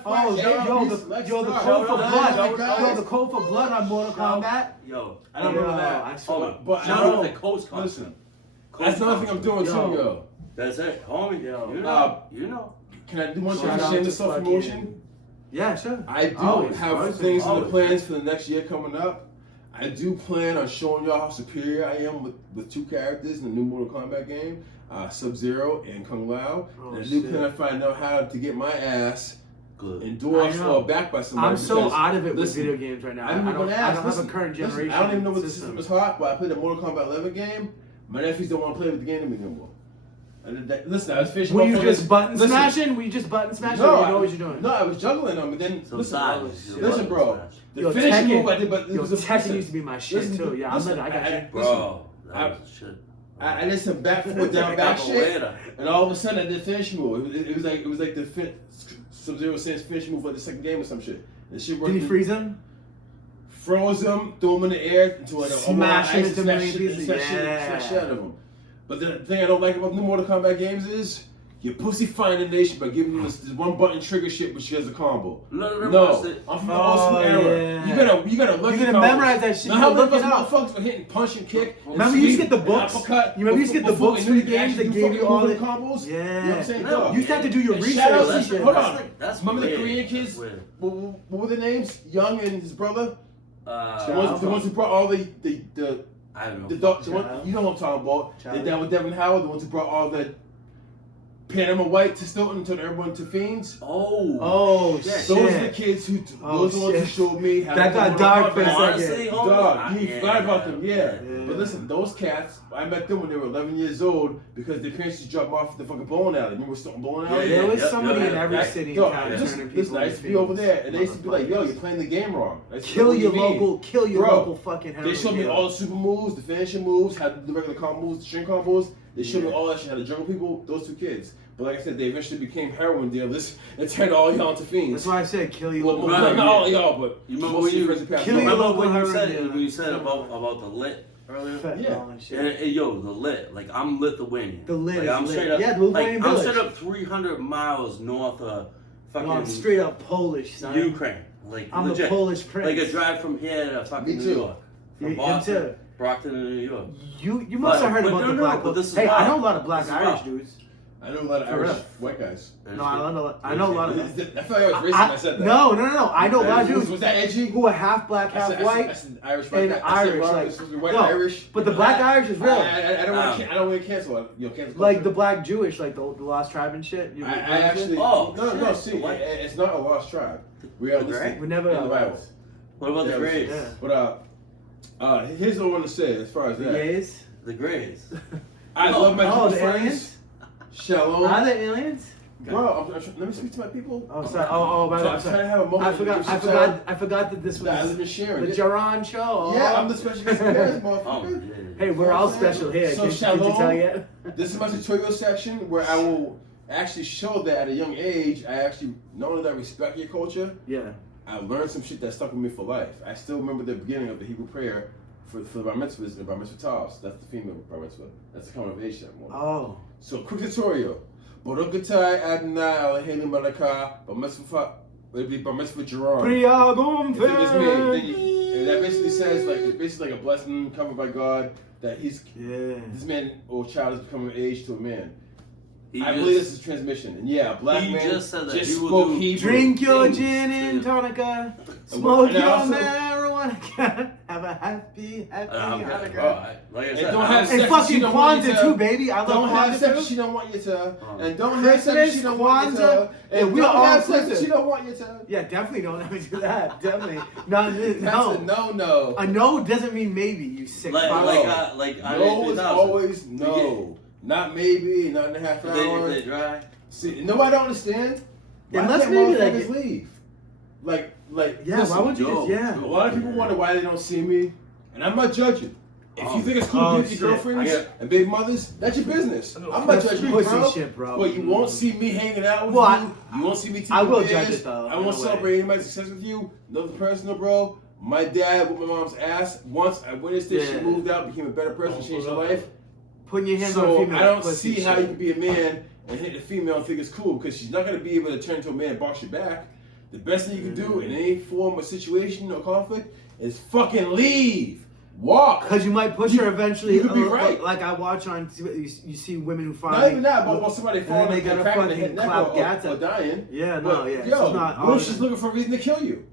code for blood on Mortal Kombat. Yo, I don't remember that. But I know the coast. Listen, that's another thing I'm doing too, yo. That's it, homie. Yo, you know. Can I do one thing to shameless self-promotion? Yeah, sure. I do have things in the plans for the next year coming up. I do plan on showing y'all how superior I am with two characters in the new Mortal Kombat game, Sub-Zero and Kung Lao. And I do plan on finding out how to get my ass endorsed or backed by somebody. I'm so out of it with video games right now. I don't have a current generation. I don't even know what the system is hot, but I played a Mortal Kombat 11 game. My nephews don't want to play with the game anymore. Listen, I was fishing. Were you just button smashing? Or you know what you're doing? No, I was juggling them, and then listen, bro. The finishing move I did, but it was Tekken used to be my shit too. Yeah, I got you. Bro, that was shit. I did some back forward down back shit, and all of a sudden I did finish move. It was like the Sub-Zero Sense finish move for the second game or some shit. And shit worked. Did he freeze him? Froze him, threw him in the air into like smash him into many pieces. Smash shit out of him. But the thing I don't like about the new Mortal Kombat games is you pussy find the nation by giving you this one button trigger shit which has a combo. No, I'm from the awesome era. You gotta look. You gotta memorize that shit. Now how those motherfuckers were hitting punch and kick. Remember you used to get the books. You remember you used to get the books for the games that gave you all the combos. Yeah. You know what I'm saying? No, you used to have to do your research. Hold on. Remember the Korean kids? What were their names? Young and his brother. The ones who brought all the I don't know. You know what I'm talking about. They're down with Devin Howard, the ones who brought all the Panama White to Stilton and turned everyone to fiends. Oh, shit. Those are the kids who, those are the ones who showed me how that got dark for a second. Dog, you forgot about them, yeah. But listen, those cats, I met them when they were 11 years old because their parents just dropped them off at the fucking bowling alley. Remember Stilton Bowling Alley? There was somebody in every city in town turning people. Listen, I used to be over there, and they used to be like, yo, you're playing the game wrong. Kill your local fucking They showed me all the super moves, the finishing moves, how to do the regular combos, the string combos. They showed me all that shit, how to juggle people, those two kids. But like I said, they eventually became heroin dealers and turned all y'all into fiends. That's why I said kill your local. Not all y'all, but you remember when you kill your local when heroin. you said about the lit earlier? Yeah. And yo, the lit, like I'm Lithuanian. The lit, like, I'm lit. Straight up, yeah, the Lithuanian like, village. I'm straight up 300 miles north of fucking. I'm straight up Polish, son. Ukraine, like I'm legit. the Polish prince. Like a drive from here to fucking New York, from Boston, Brockton to New York. You must have heard about the black. Hey, I know a lot of black Irish dudes. I know a lot of For Irish real. white guys. No, I know a lot of them. I feel like I was racist when I said that. No. I know a lot of dudes Was that edgy? who are half black, half white. I said Irish white. And I said Irish, wrong. like- It's supposed to be white no, Irish. but the black Irish is real. I don't want to. I don't want to cancel it. Cancel. Like culture. the black Jewish, like the lost tribe and shit. I actually. Oh, no. shit. See, it's not a lost tribe. We are The Grey? listed We never in the Bible. What about the Greys? Yeah. But here's what I want to say as far as The that. gays. The Greys. I love my Oh, Jewish the friends. aliens. Shalom. Are they aliens? Bro, let me speak to my people. Oh, sorry. Oh, my bad. I'm trying to have a moment. I forgot that this was I live in Sharon. the Jaron show. Oh. Yeah, I'm the special guest appearance, Oh, motherfucker. yeah. Hey, we're all special here. So Did you shalom. tell yet? This is my tutorial section where I will actually show that at a young age, I actually, not only that I respect your culture, Yeah. I learned some shit that stuck with me for life. I still remember the beginning of the Hebrew prayer for the bar mitzvahs and bar mitzvah tavs. That's the female bar mitzvah. That's the coming of age ceremony. Oh. So quick tutorial. Baruch atah Adonai Eloheinu melech bar mitzvah. It'd be bar mitzvah Jaron. Priyagum If it was me, then and that basically says like it's basically like a blessing covered by God that he's Yeah. this man or child is becoming of age to a man. He I just- believe this is transmission. And yeah, a black He man just said that just he will spoke do- Hebrew. Drink your Things. gin and tonica. And Smoke your also- marijuana. Have a happy Hanukkah. Like I And said, don't have And sex if fucking she don't want you Kwanzaa to. too, baby. I love Don't have Kwanzaa sex too. if she don't want you to. Oh. And don't have sex if Christmas, she don't want you to. Kwanzaa, And and we don't are have sex if inclusive. she don't want you to. Yeah, definitely don't ever do that. Definitely. No, That's no. a no-no. A no doesn't mean maybe, you sick like fuck. like No is always no. Not maybe, not in a half If they hour. dry. See, no, I don't understand. Why Unless can't maybe, motherfuckers like- leave? Like, Yeah, listen, why would you yo, just, yeah. a lot of people wonder why they don't see me, and I'm not judging. If you think it's cool Oh, to be with shit. your girlfriends I get- and big mothers, that's your business. I'm not That's judging you, pussy bro. shit, bro. But you won't see me hanging out with Well, you. You won't see me taking I will beers. judge it, though, I in won't a way. celebrate anybody's success with you. Nothing personal, bro. My dad whooped my mom's ass. Once I witnessed it, she Yeah. moved out, became a better person, changed her life. Putting your hands on a So female. I don't pussy see how shit. you can be a man and hit the female and think it's cool because she's not gonna be able to turn into a man and box your back. The best thing you can do in any form of situation or conflict is fucking leave. Walk. Because you might push her eventually. you could be right. Like I watch on, you see women who find. Not even that, but somebody then falling they and gotta cracking the fucking head neck clap or gats or up. dying. Yeah, But, no, yeah. Yo, It's not what all if she's looking for a reason to kill you?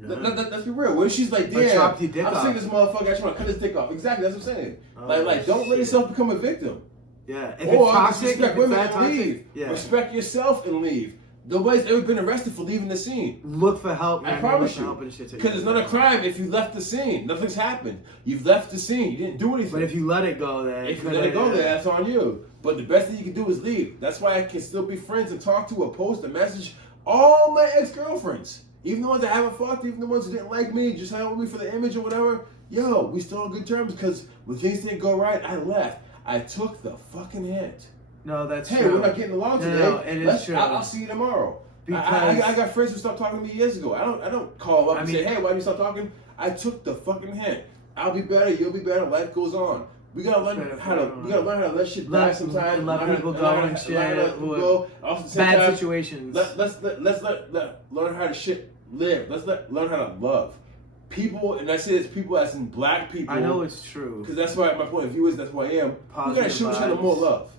Yeah. Let's be real. What if she's like, Or damn, chop your dick I'm off. seeing this motherfucker, I just want to cut his dick off. Exactly, that's what I'm saying. Oh, Like, don't let shit. yourself become a victim. Yeah. If Or it's toxic, respect if it's women that and toxic, leave. yeah. Respect yourself and leave. Nobody's ever been arrested for leaving the scene. Look for help, man. I promise Look for you. help and shit. Because it's not a crime if you left the scene. Nothing's happened. You've left the scene. You didn't do anything. But if you let it go, then If you let it go there, that's on you. But the best thing you can do is leave. That's why I can still be friends and talk to or post a message. All my ex-girlfriends, even the ones that haven't fucked, even the ones who didn't like me, just hang out with me for the image or whatever, yo, we still on good terms because when things didn't go right, I left. I took the fucking hint. No, that's Hey, true. we're not getting along No, today. no, it is true. I'll see you tomorrow. Because- I got friends who stopped talking to me years ago. I don't call up and say, mean- hey, why did you stop talking? I took the fucking hint. I'll be better, you'll be better, life goes on. We gotta learn how to let shit die sometimes. Let learn people how- go learn and how- shit. learn how to who are go. Also, at the same Bad time, situations. Let's learn how to shit live. Learn how to love. People, and I say this people as in black people. I know it's true. Because that's why my point of view is that's who I am. We gotta Positive show each other vibes. more love.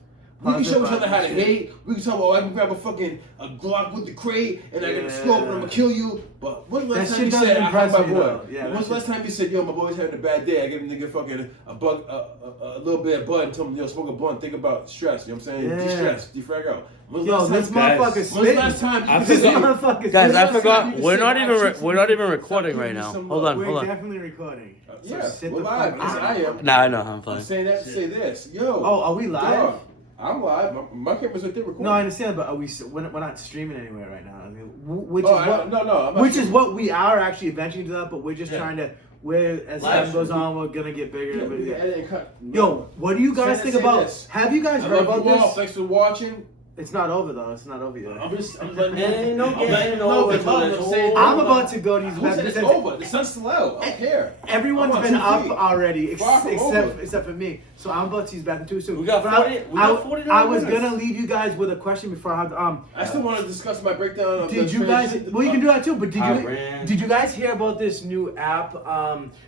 We can Positive show each other how to vibes, hate. We can talk about, oh, I can grab a Glock with the crate and I got a Yeah. scope and I'm gonna kill you. But when's the That last time shit you doesn't said, I impress have my me, boy? though. Yeah, When's that the last time you said, yo, my boy's having a bad day? I give him a nigga fucking a little bit of bud and tell him, yo, smoke a blunt, think about stress. You know what I'm saying? Yeah. De-stress, defrag out. When's the Yo, last this time- motherfucker Guys, When's the spitting. last time I you This forgot- said, motherfucker Guys, spitting. I When's the last time forgot. you We're said, not I even. should We're not even stop recording giving right you now. some Hold love. on. We're Hold on. definitely recording. So Yeah, sit we're the live. fuck Yes, down. I am. Nah, I know. I'm I'm fine. saying that to say this. Yo. Oh, are we live? dog, I'm live. My camera's right there recording. No, I understand, but we're not streaming anywhere right now. I mean, which Oh, is what no. I'm not which is streaming. what we are actually eventually do that, but we're just Yeah. trying to. As Live time goes stream. on, we're gonna get bigger. Yeah, but we yeah. can edit and cut. Yo, what do you guys Say think this, say about? this. Have you guys I heard love about you all. this? Thanks for watching. It's not over though. It's not over yet. I'm letting you Ain't no I'm letting getting you know over it's till over. it's I'm saying- over. I'm about to go to these Who said it's websites. over? The sun's still out. I don't care. Everyone's I'm on been 2 up feet. already, Far from over. except for me. So I'm about to use bathroom too soon. We got But 49 I was minutes. gonna leave you guys with a question before I have I still want to discuss my breakdown of Did the you guys? transition- Well, you can do that too. But Iran. did you guys hear about this new app?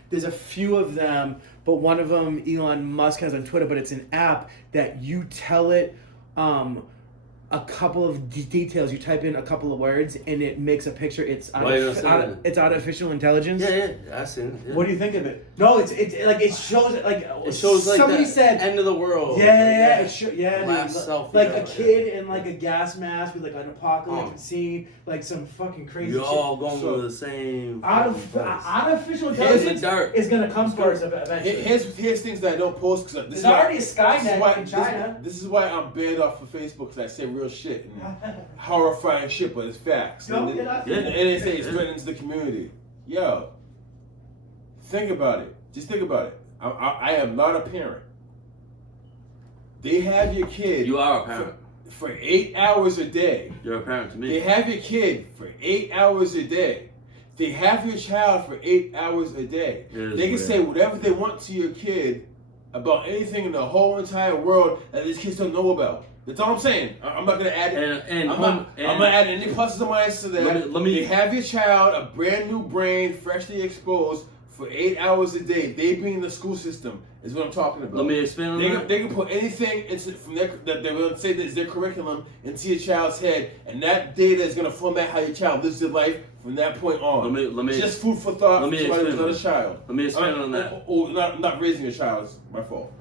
There's a few of them, but one of them Elon Musk has on Twitter. But it's an app that you tell it a couple of details. You type in a couple of words, and it makes a picture. It's it's artificial intelligence. Yeah, I seen it. Yeah. What do you think of it? No, it's like it shows like somebody the said end of the world. Yeah, Last selfie like ever. a kid in like a gas mask with like an apocalyptic scene, like some fucking crazy. You're all shit. going to the same. Artificial Here's the intelligence dirt. is gonna come first eventually. Here's things that I don't post because There's already a Skynet in China. This is why I'm banned off of Facebook because I say real shit and horrifying shit, but it's facts. And they say it threatens the community. Yo, think about it. Just think about it. I am not a parent. They have your kid. You are a parent. For 8 hours a day. You're a parent to me. They have your kid for 8 hours a day. They have your child for 8 hours a day. They can say whatever they want to your kid about anything in the whole entire world that these kids don't know about. That's all I'm saying. I'm not gonna add. I'm gonna add any pluses or minuses to that. They have your child, a brand new brain, freshly exposed, for 8 hours a day. They be in the school system is what I'm talking about. Let me expand on that. They can put anything into from that they're going to say that is their curriculum into your child's head, and that data is going to format how your child lives their life from that point on. Let me just food for thought. Let me for somebody expand who's not a child. Let me expand on that. Not raising a child is my fault.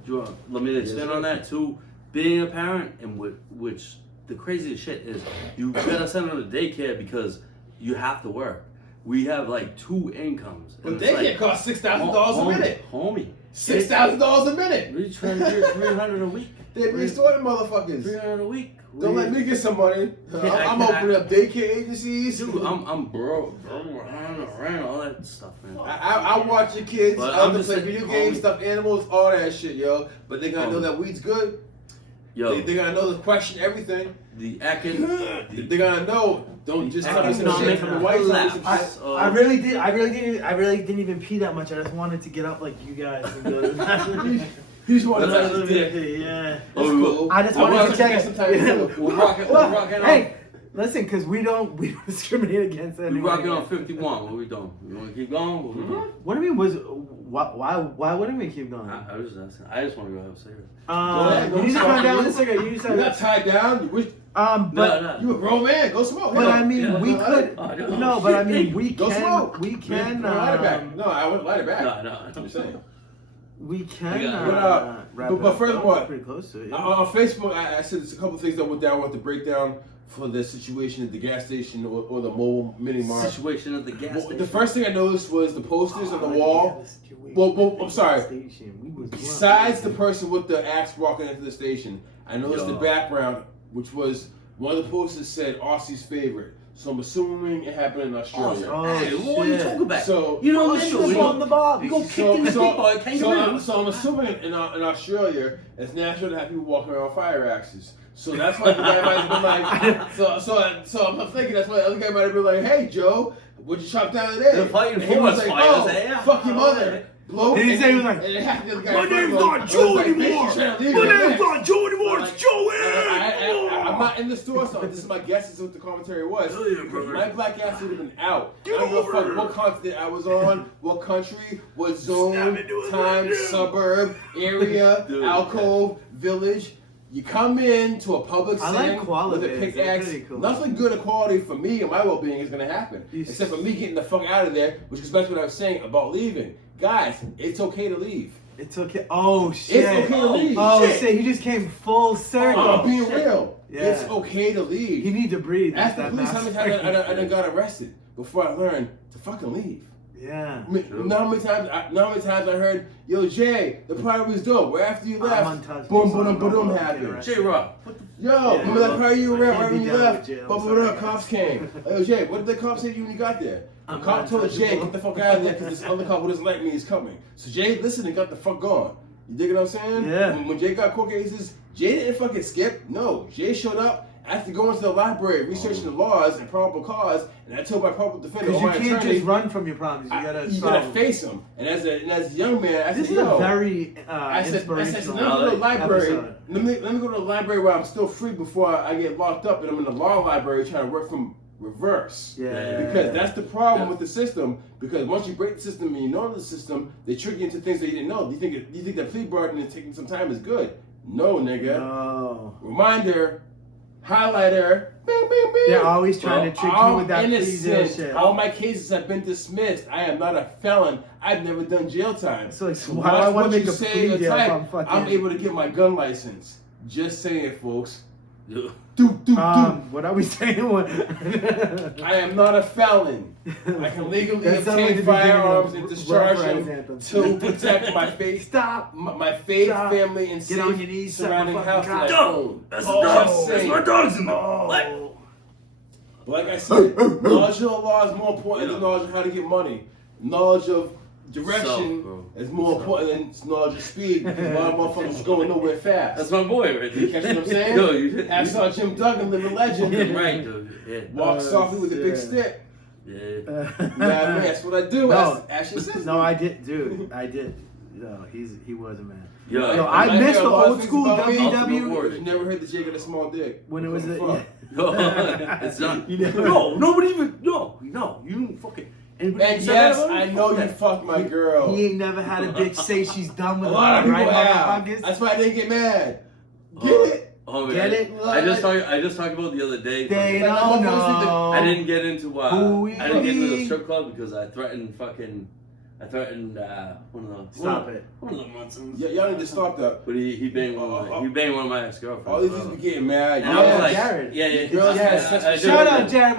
Let me expand on that too. Being a parent, and which the craziest shit is, you gotta send them to daycare because you have to work. We have like 2 incomes. But daycare costs $6,000 a minute. Homie. $6,000 a minute. We trying to get $300 a week. They be extorting motherfuckers. $300 a week. Don't let me get some money. I'm opening up daycare agencies. Dude, I'm broke. Around all that stuff, man. I watch your kids. But I I'm play just video saying, games, stuff, animals, all that shit, yo. But they gotta know that weed's good. Yo, they gotta know to question everything. They gotta know. Don't just tell me some shit from the white side. I really didn't even pee that much. I just wanted to get up like you guys and go to the bathroom. You just wanted to yeah. That's cool. I just wanted to check. We're rocking Hey, listen, because we don't discriminate against anyone. We rocking on 51. What we doing? You want to keep going? What do you mean? Why wouldn't we keep going? I was just asking. I just want to go have a cigarette. You need to calm down with the cigarette. You You're not tied down. But no. You a grown man. Go smoke. But I mean, we could. No, but I mean, we Go can. smoke. We can. Light it back. No, I wouldn't light it back. No. I'm just saying. We can. But furthermore, pretty close to it. On Facebook, I said there's a couple things that went down. I want to break down for the situation at the gas station or the mobile mini mart. Situation at the gas station. The first thing I noticed was the posters on the wall. Well, I'm sorry. Besides the person with the axe walking into the station, I noticed the background, which was one of the posters said Aussie's favorite. So I'm assuming it happened in Australia. Hey, what are you talking about? So you don't listen on the bar. You gonna kick in the people. So I'm assuming in Australia, it's natural to have people walking around with fire axes. So that's why the guy might have been like, so I'm thinking that's why the other guy might have been like, hey Joe, what'd you chop down today? They're fighting and he for was us, like, fighters. fuck your mother. Blow. Did he say he was like, my name's not Joe anymore. My name's not Joe anymore. It's Joey. I'm not in the store, so this is my guess as to what the commentary was. My black ass would have been out. I don't give a fuck what continent I was on, what country, what zone, time, suburb, area, alcove, village. You come in to a public setting with a pickaxe. Cool. Nothing good equality for me and my well-being is going to happen. Except for me getting the fuck out of there, which is basically what I was saying about leaving. Guys, it's okay to leave. It's okay. Oh, shit. It's okay to leave. Oh, shit. He just came full circle. I'm being real. Yeah. It's okay to leave. You need to breathe. Ask the police how many times I done got arrested before I learned to fucking leave. Yeah. Know how many times I heard, yo, Jay, the party was dope. Where after you left, boom, happened. J-Rock. Yo, remember that party you were at right when you left? Cops came. Yo, Jay, what did the cops say to you when you got there? The cop told Jay, get the fuck out of there because this other cop who doesn't like me is coming. So Jay listened and got the fuck gone. You dig what I'm saying? Yeah. When Jay got court cases, Jay didn't fucking skip. No, Jay showed up after going to the library, researching the laws and probable cause, and I told my probable defender, because you can't just run from your problems. You gotta face them. And as a young man, I said, this is a very inspirational. I said, let me go to the library. Let me go to the library where I'm still free before I get locked up, and I'm in the law library trying to work from reverse. Yeah. Because that's the problem with the system. Because once you break the system and you know the system, they trick you into things that you didn't know. You think that plea bargaining and taking some time is good? No, nigga. No. Reminder. highlighter. Bing, bing, bing. They're always trying to trick you with that innocent. shit. All my cases have been dismissed. I am not a felon. I've never done jail time. So why do I want to make a plea deal if I'm fucking... I'm able to get my gun license. Just saying, folks. What are we saying? I am not a felon. I can legally obtain firearms and discharge them to protect my faith, my faith, family, and safe surrounding house that I own. That's the dog. That's my dog's in there. What? Like I said, knowledge of the law is more important than knowledge of how to get money. Knowledge of direction is more important than knowledge of speed. Because a lot of motherfuckers going nowhere fast. That's my boy right there. You catch what I'm saying? Yo, you I saw Jim Duggan, living legend. Right, dude. Yeah. Walk softly with a big stick. Yeah. Yeah, that's what I do. No, Ashley says. no, I did, dude. I did. No, he was a man. Yo, I missed the old school WW. You never heard the Jay got a small dick. When it was a No, it's not. No, nobody even. No, you fucking. And yes, I know you fucked my girl. He ain't never had a bitch say she's done with a lot of people have. That's why I didn't get mad. Get it? Oh man. Get it? I just talked about the other day. They don't know. I didn't get into I didn't get into the be. strip club because I threatened one of those. Stop it. One of the nonsense. Yeah, y'all need to stop that. But he banged one of my ex-girlfriends. All these dudes be getting mad. And I was like, Jared. Yeah. Shout out, Jared.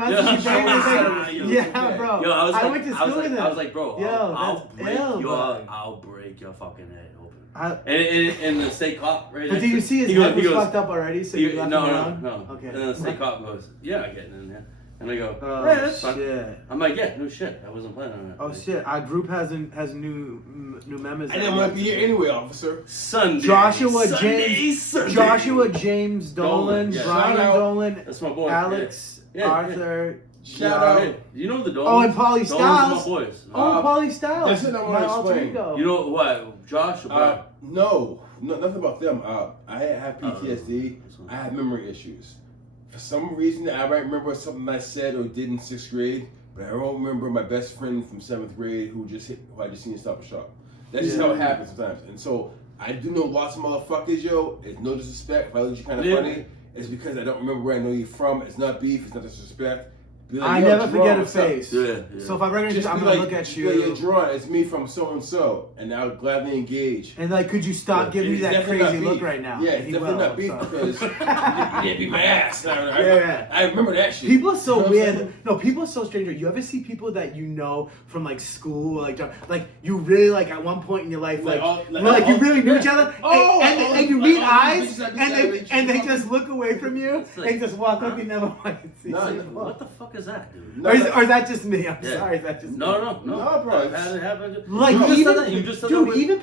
Yeah, bro. Yo, I went to school with him. I was like, bro, I'll break your fucking head open. And the state cop right But did you see his head was fucked up already? So you left him around? No. Okay. And then the state cop goes, yeah, I'm getting in there. And I go, oh, shit. I'm like, yeah, no shit. I wasn't planning on it. Oh, shit. Our group has new members. I didn't want to be here anyway, officer. Sunday. Joshua James Dolan, Yeah. Brian Dolan, That's my boy. Alex, Arthur. Shout out. Hey, you know the Dolans? Oh, and Pauly Styles. Dolans my boys. Pauly Styles. That's what I want to explain. You know what? Josh or Brian? No, nothing about them. I have PTSD. I have memory issues. For some reason, I might remember something I said or did in 6th grade, but I don't remember my best friend from 7th grade who I just seen in Stop and Shop. That's just how it happens sometimes. And so I do know lots of motherfuckers, yo. It's no disrespect. If I look at you kind of funny, it's because I don't remember where I know you from. It's not beef. It's not disrespect. Like, I never forget a face. Yeah. So if I recognize you, I'm gonna look at you. You're drawn. It's me from so and so, and I'll gladly engage. And like, could you stop giving me that crazy look right now? Yeah, it's definitely not beef because you didn't beat my ass. I remember that shit. People are so weird. No, people are so strange. You ever see people that you know from like school, like you really like at one point in your life, you really knew each other, and you meet eyes, and they just look away from you and just walk up. You never want to see. What the fuck is that, dude? Or is that just me? I'm sorry. Is that just me? No, bro. It happened. Like You just said dude, that even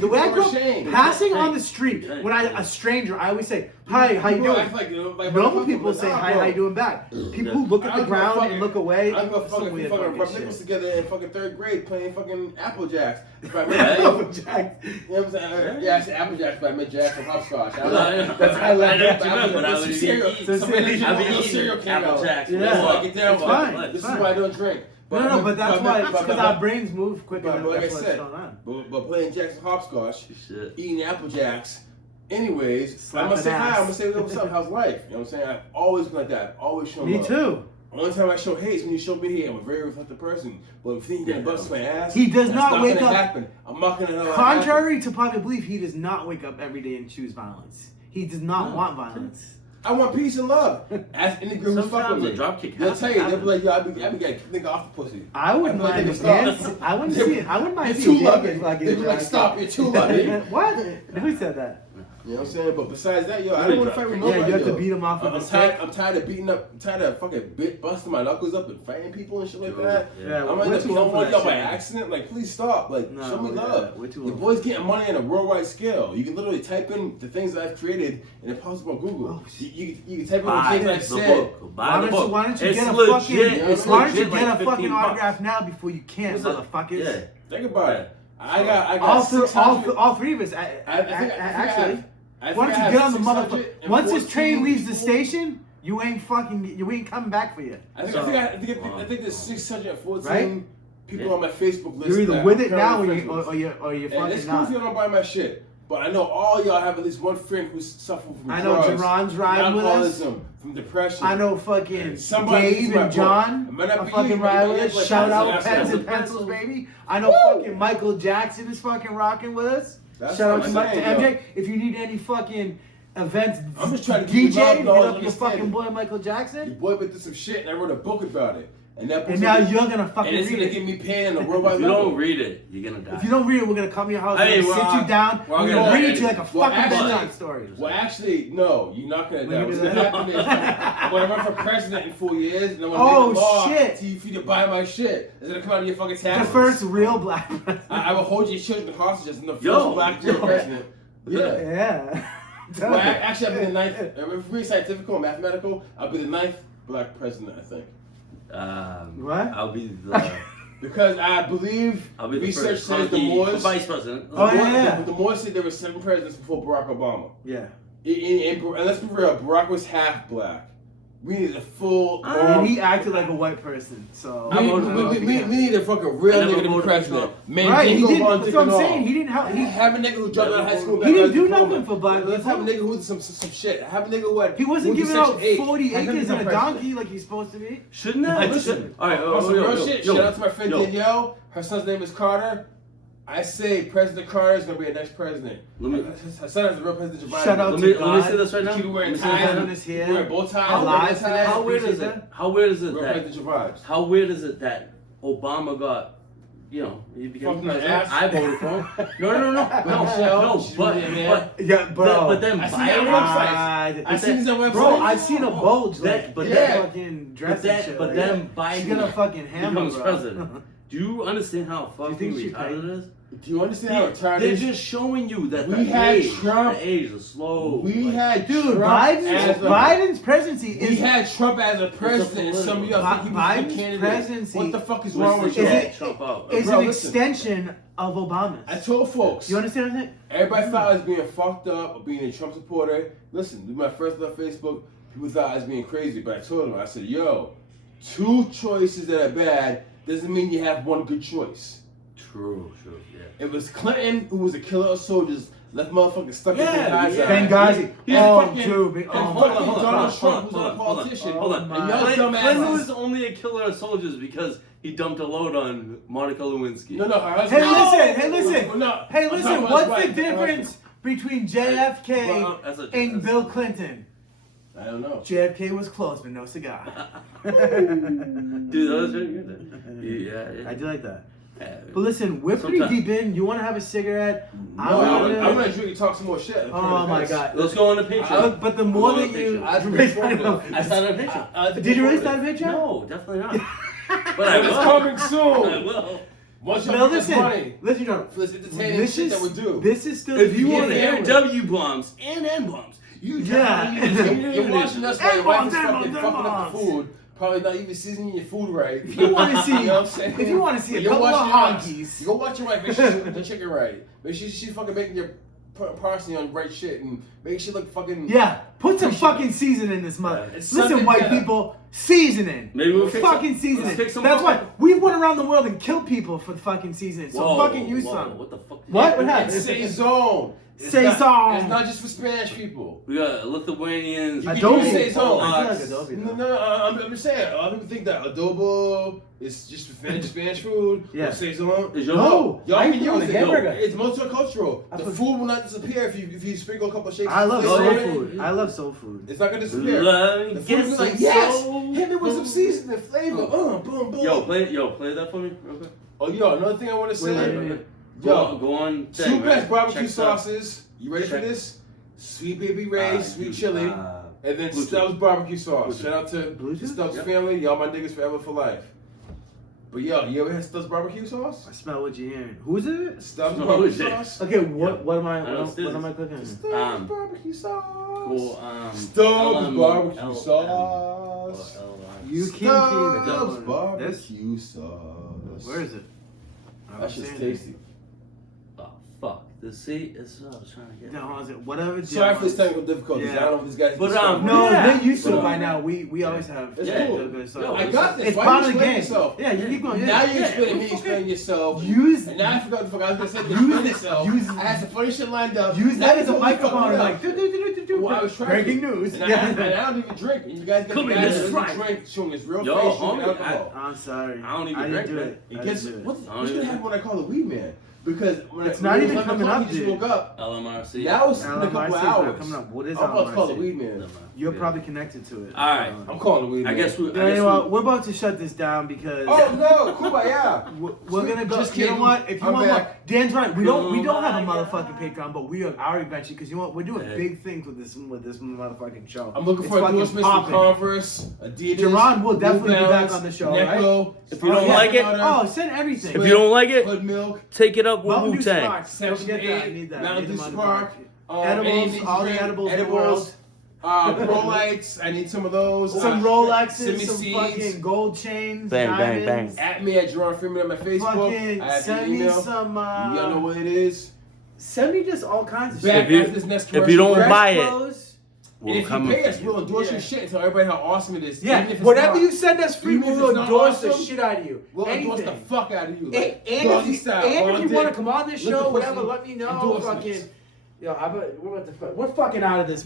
the way I grew up, passing on the street Shane. when a stranger, I always say, "Hi, how you doing?" Normal people say, "Hi, how you doing?" back. People who look at the ground and look away. I'm gonna fucking rub nickels together in fucking 3rd grade playing fucking Apple Jacks. If I remember Apple Jacks. You know what I'm saying? Yeah, I said Apple Jacks, but I meant Jacks from hopscotch. That's how I left that. I was cereal. Somebody cereal came out. Apple Jacks. Yeah, get down. Fine. This is why I don't drink. No, but that's why, because our brains move quicker than like I what's said, going on. But playing Jacks and hopscotch, eating Apple Jacks. Anyways, I'm gonna say hi. I'm gonna say what's up. How's life? You know what I'm saying? I've always been like that. I've always shown love. Me too. Only time I show hate is when you show me hate. I'm a very reflective person. But if you think you're gonna bust my ass, he does not wake up. Happen. I'm not gonna know. Contrary to popular belief, he does not wake up every day and choose violence. He does not want violence. I want peace and love. Ask any girl who's fucking with me. They'll tell you. They'll be like, yo, I be getting nigga off the pussy. I wouldn't mind if I wouldn't see it. I wouldn't mind seeing it. You're too loving. They'd be like, stop, you're too loving. What? Who said that? You know what I'm saying? But besides that, yo, I don't want to fight with nobody. Yeah, you have to beat him off with a stick. I'm tired of beating up, tired of fucking busting my knuckles up and fighting people and shit like that. Yeah, I'm like, you don't want y'all by accident. Like, please stop. Like, show me love. Your boy's getting money on a worldwide scale. You can literally type in the things that I've created and it pops up on Google. You can type in the things I've said. Why don't you get a fucking autograph now before you can, motherfuckers? Yeah. Think about it. I got all three of us. Actually. Why don't you get on the motherfucker? Once this train leaves the station, you ain't coming back for you. I think there's 614 people on my Facebook list. You're either with it now or you're fucking it's cool if you don't buy my shit. But I know all y'all have at least one friend who's suffering from I know drugs, Jaron's riding with us. alcoholism, from depression. I know fucking Somebody Dave needs my and John book. It might not are be fucking you, but riding you with might us. be like, Shout out that's Pens and awesome. Pencils, baby. I know fucking Michael Jackson is fucking rocking with us. That's Shout what out to I'm saying, MJ. If you need any fucking events, I'm just trying to give you DJ, love, hit knowledge, up your understanding. fucking boy Michael Your Jackson. boy went through some shit, and I wrote a book about it. And that book's And now gonna- you're gonna fucking and it's read gonna it. give me pain on a worldwide If you level. don't read it, you're gonna die. If you don't read it, we're gonna come to your house, I mean, we're gonna we're sit you all- down, we're all we're gonna gonna read die. it to you like a Well, fucking actually- bedtime story. Well, actually, no, you're not gonna die. When What's you do gonna that? happen is I'm gonna run for president in 4 years, and I'm gonna Oh, make a law shit. for you to buy my shit. It's gonna come out of your fucking The taxes. first real black I will hold your children hostage as the first Yo. black Yo. president. Yeah. Yeah. Well, actually, I'll be the ninth. If we're being scientific or mathematical, I'll be the ninth black president, I think. What? I'll be the. Because I believe I'll be the research first says the hunky Moors. vice president. Oh, yeah. The Moors said there were 7 presidents before Barack Obama. Yeah. And let's be real, Barack was half black. We need a full. And he acted like a white person, so. We need a fucking real I never nigga to be voted for president. Trump. Man, Right, he Dingo didn't. Bond That's what I'm Dick and saying. all. He didn't help. He Have a nigga who dropped out of high school. He didn't got do a diploma. nothing for black Let's have a people. nigga who did some shit. Have a nigga who had. He wasn't who did giving out Section 8. 40 Have him acres become and a president. donkey like he's supposed to be. Shouldn't that? Listen, All right. on some yo, real yo, shit. yo, Shout out to my friend yo. Danielle. Her son's name is Carter. I say President Carter is gonna be our next president. Let me- Her son is the real president. Joe Biden. Shout out Let to me God. say this right now. Keep wearing Let me say this ties. right now. on his hair. Keep wearing bow ties. How wearing live ties. How weird is Appreciate it? that. How weird is it Real that? president Joe Vibes. How weird is it that Obama got? You know, he became Fuck my president. ass. I voted for him. No, Michelle, she's but really a man. Yeah, bro. but then I see that Biden. website. I seen his own website. Bro, I seen a bulge That- like, but that that- fucking dress and shit. But like then that. She's Biden gonna fucking hammer, becomes bro. president. Do you understand how fucking think she retarded it is? Do you understand how retarded They're it is? just showing you that We the had age, Trump- the age, the slow. We had Dude, Trump as a, Biden's presidency we is had Trump as a president. And some of y'all think he was a Biden's good candidate. presidency What the fuck is What's wrong the with is y'all? it- Trump out. is Bro, an listen. extension of Obama's. I told folks. You understand that? Everybody thought I was being fucked up or being a Trump supporter. Listen, when I first left Facebook, people thought I was being crazy, but I told them, I said, yo, 2 choices that are bad doesn't mean you have one good choice. True, yeah. It was Clinton who was a killer of soldiers, left motherfuckers stuck in Yeah, Benghazi. yeah. Benghazi. He's Oh, fucking, dude. and Oh, fucking Donald Trump, who's not a politician. Hold on. Oh, And y'all Clinton dumbasses. was only a killer of soldiers because he dumped a load on Monica Lewinsky. No, her Hey, husband. listen. No, Hey, I'm listen. talking about What's his the wife. difference between JFK Well, that's and Bill Clinton? I don't know. JFK was close, but no cigar. Dude, that was very good. Yeah. I do like that. Yeah. But listen, we're pretty Sometimes- deep in. You want to have a cigarette? No, I'm I'm gonna drink and talk some more shit. Oh my god. Let's go on the Patreon. But the more Go on that the you, Patreon. I I started a Patreon. did you really start a Patreon? No, definitely not. But I It's will. coming I soon. will. Once No, y'all give us listen, money listen, John. for this entertaining shit that we do. This is still. If you the want to hear beginning. W bombs and N bombs, you Yeah. You're watching us while your wife is Demo, fucking demo, fucking up the demo. food. Probably not even seasoning your food right. If you want to see, You know what I'm saying? if you want to see a You're couple of watching us. honkies, You go watch your wife, make sure she's cooking the chicken right. Make sure she's fucking making your parsley on the right shit and make sure she look fucking. yeah, put some fucking seasoning in this mother. It's Listen, something white better. people, seasoning. Maybe we'll fix fucking some- seasoning. let's fix some That's more- why we've went around the world and killed people for the fucking seasoning. So fucking use some. What the fuck? What? What It's happened? Saison. It's Saison. not- It's not just for Spanish people. We got Lithuanians. You Adobe. can use Saison. I feel like Adobe, No, though. I'm just saying. A lot of people think that adobo is just for Spanish food. Yeah. Or Saison. Is your No, Y'all I can eat it on use a it. hamburger. It's multicultural. I The put- food will not disappear if you sprinkle a couple of shakes. I love of flavor soul in it. food. I love soul food. It's not gonna disappear. Let me The food get will be like, some yes, soul hit me with some food." seasoning, flavor. Boom, boom. Yo, play that for me real quick. Oh, yo, another thing I want to say. Wait. Go on. Two thing, best right? barbecue Check stuff. sauces. You ready Check. for this? Sweet Baby Ray's, sweet dude, chili, and then Bluetooth. Stubbs barbecue sauce. Bluetooth. Shout out to Bluetooth? the Stubbs Yep. family. Y'all my niggas forever for life. But yo, you ever had Stubbs barbecue sauce? I smell what you're hearing. Who's it? Stubbs Oh, barbecue shit. sauce? Okay, what am I? I know What Stiz. am I cooking? Stubbs barbecue sauce. Cool. Stubbs barbecue sauce. You can't keep Stubbs it. barbecue sauce. Where is it? That shit's tasty. Oh fuck The seat is what I was trying to get. No, hold on, whatever. Sorry for this technical difficulties. Yeah. I don't know if this guy's. But, No, Yeah. they used to But, by now. We always have. It's Yeah. cool. So I got this. it's Why part you of the explain game. yourself? Yeah, you keep going. Now Yeah. you explain me, explain yourself. Use And now I forgot the fuck I was gonna say. Use Explain it. yourself. Use- I had some funny shit lined up. use Now that you as a totally microphone. fucked me Like, up. do. Well, I was trying Breaking to. news. And, Yeah. and I don't even drink. And you guys get Come the in, guy this that is doesn't right. drink, showing his real Yo, face, showing homie, alcohol. I'm sorry. I don't even didn't drink do that. it. He I gets didn't do it. what's I don't gonna even- happen when I call the weed man? Because when It's when not it was even 11 coming o'clock, up, he just dude. woke up. LMRC. Now it's been a couple LMRC of 's not hours. coming up. What is I'm about to call the LMRC? weed man. You're Yeah. probably connected to it. All right. I'm calling the weed I man. guess we. I Anyway, guess we. we're about to shut this down because Oh no, Kumbaya. we're gonna go. Just You know kidding. what? If you I'm want back. more, Dan's right. We don't have a Kumbaya. motherfucking Patreon, but we are eventually because you know what? We're doing Hey. big things with this motherfucking show. I'm looking It's for fucking endorsements from popping. Converse, Adidas. Jaron will New definitely be back Balance, on the show, Necco, If you don't yeah. like it, Oh, send everything. if you don't like it, Hood Milk, take it up with Mountain Wu Dew Tang. Sparks. Don't Section forget that. I 8, need that. I Mountain need Dew them on the Spark, Edibles, anything all the drink, edibles in the world. Pro Lights, I need some of those. Some Send Rolexes, me some seeds. fucking gold chains, Bang, bang, diamonds. At me at Jaron Freeman on my Facebook. Fucking I have your send me email. some. You gotta know what it is. Send me just all kinds of Back shit. If you- after this next if you commercial don't break. buy it, Clothes. And we'll if you come pay up us, for we'll you. endorse Yeah. your shit and tell everybody how awesome it is. Yeah, Even if it's whatever not. you send us free, Even if we'll it's not endorse the awesome, shit out of you. We'll endorse Anything. the fuck out of you. And, Like, and doggy if style, you bonded, want to come on this lick show, the whatever, pussy, let me know. endorsements. Fucking, yo, we're fucking out of this.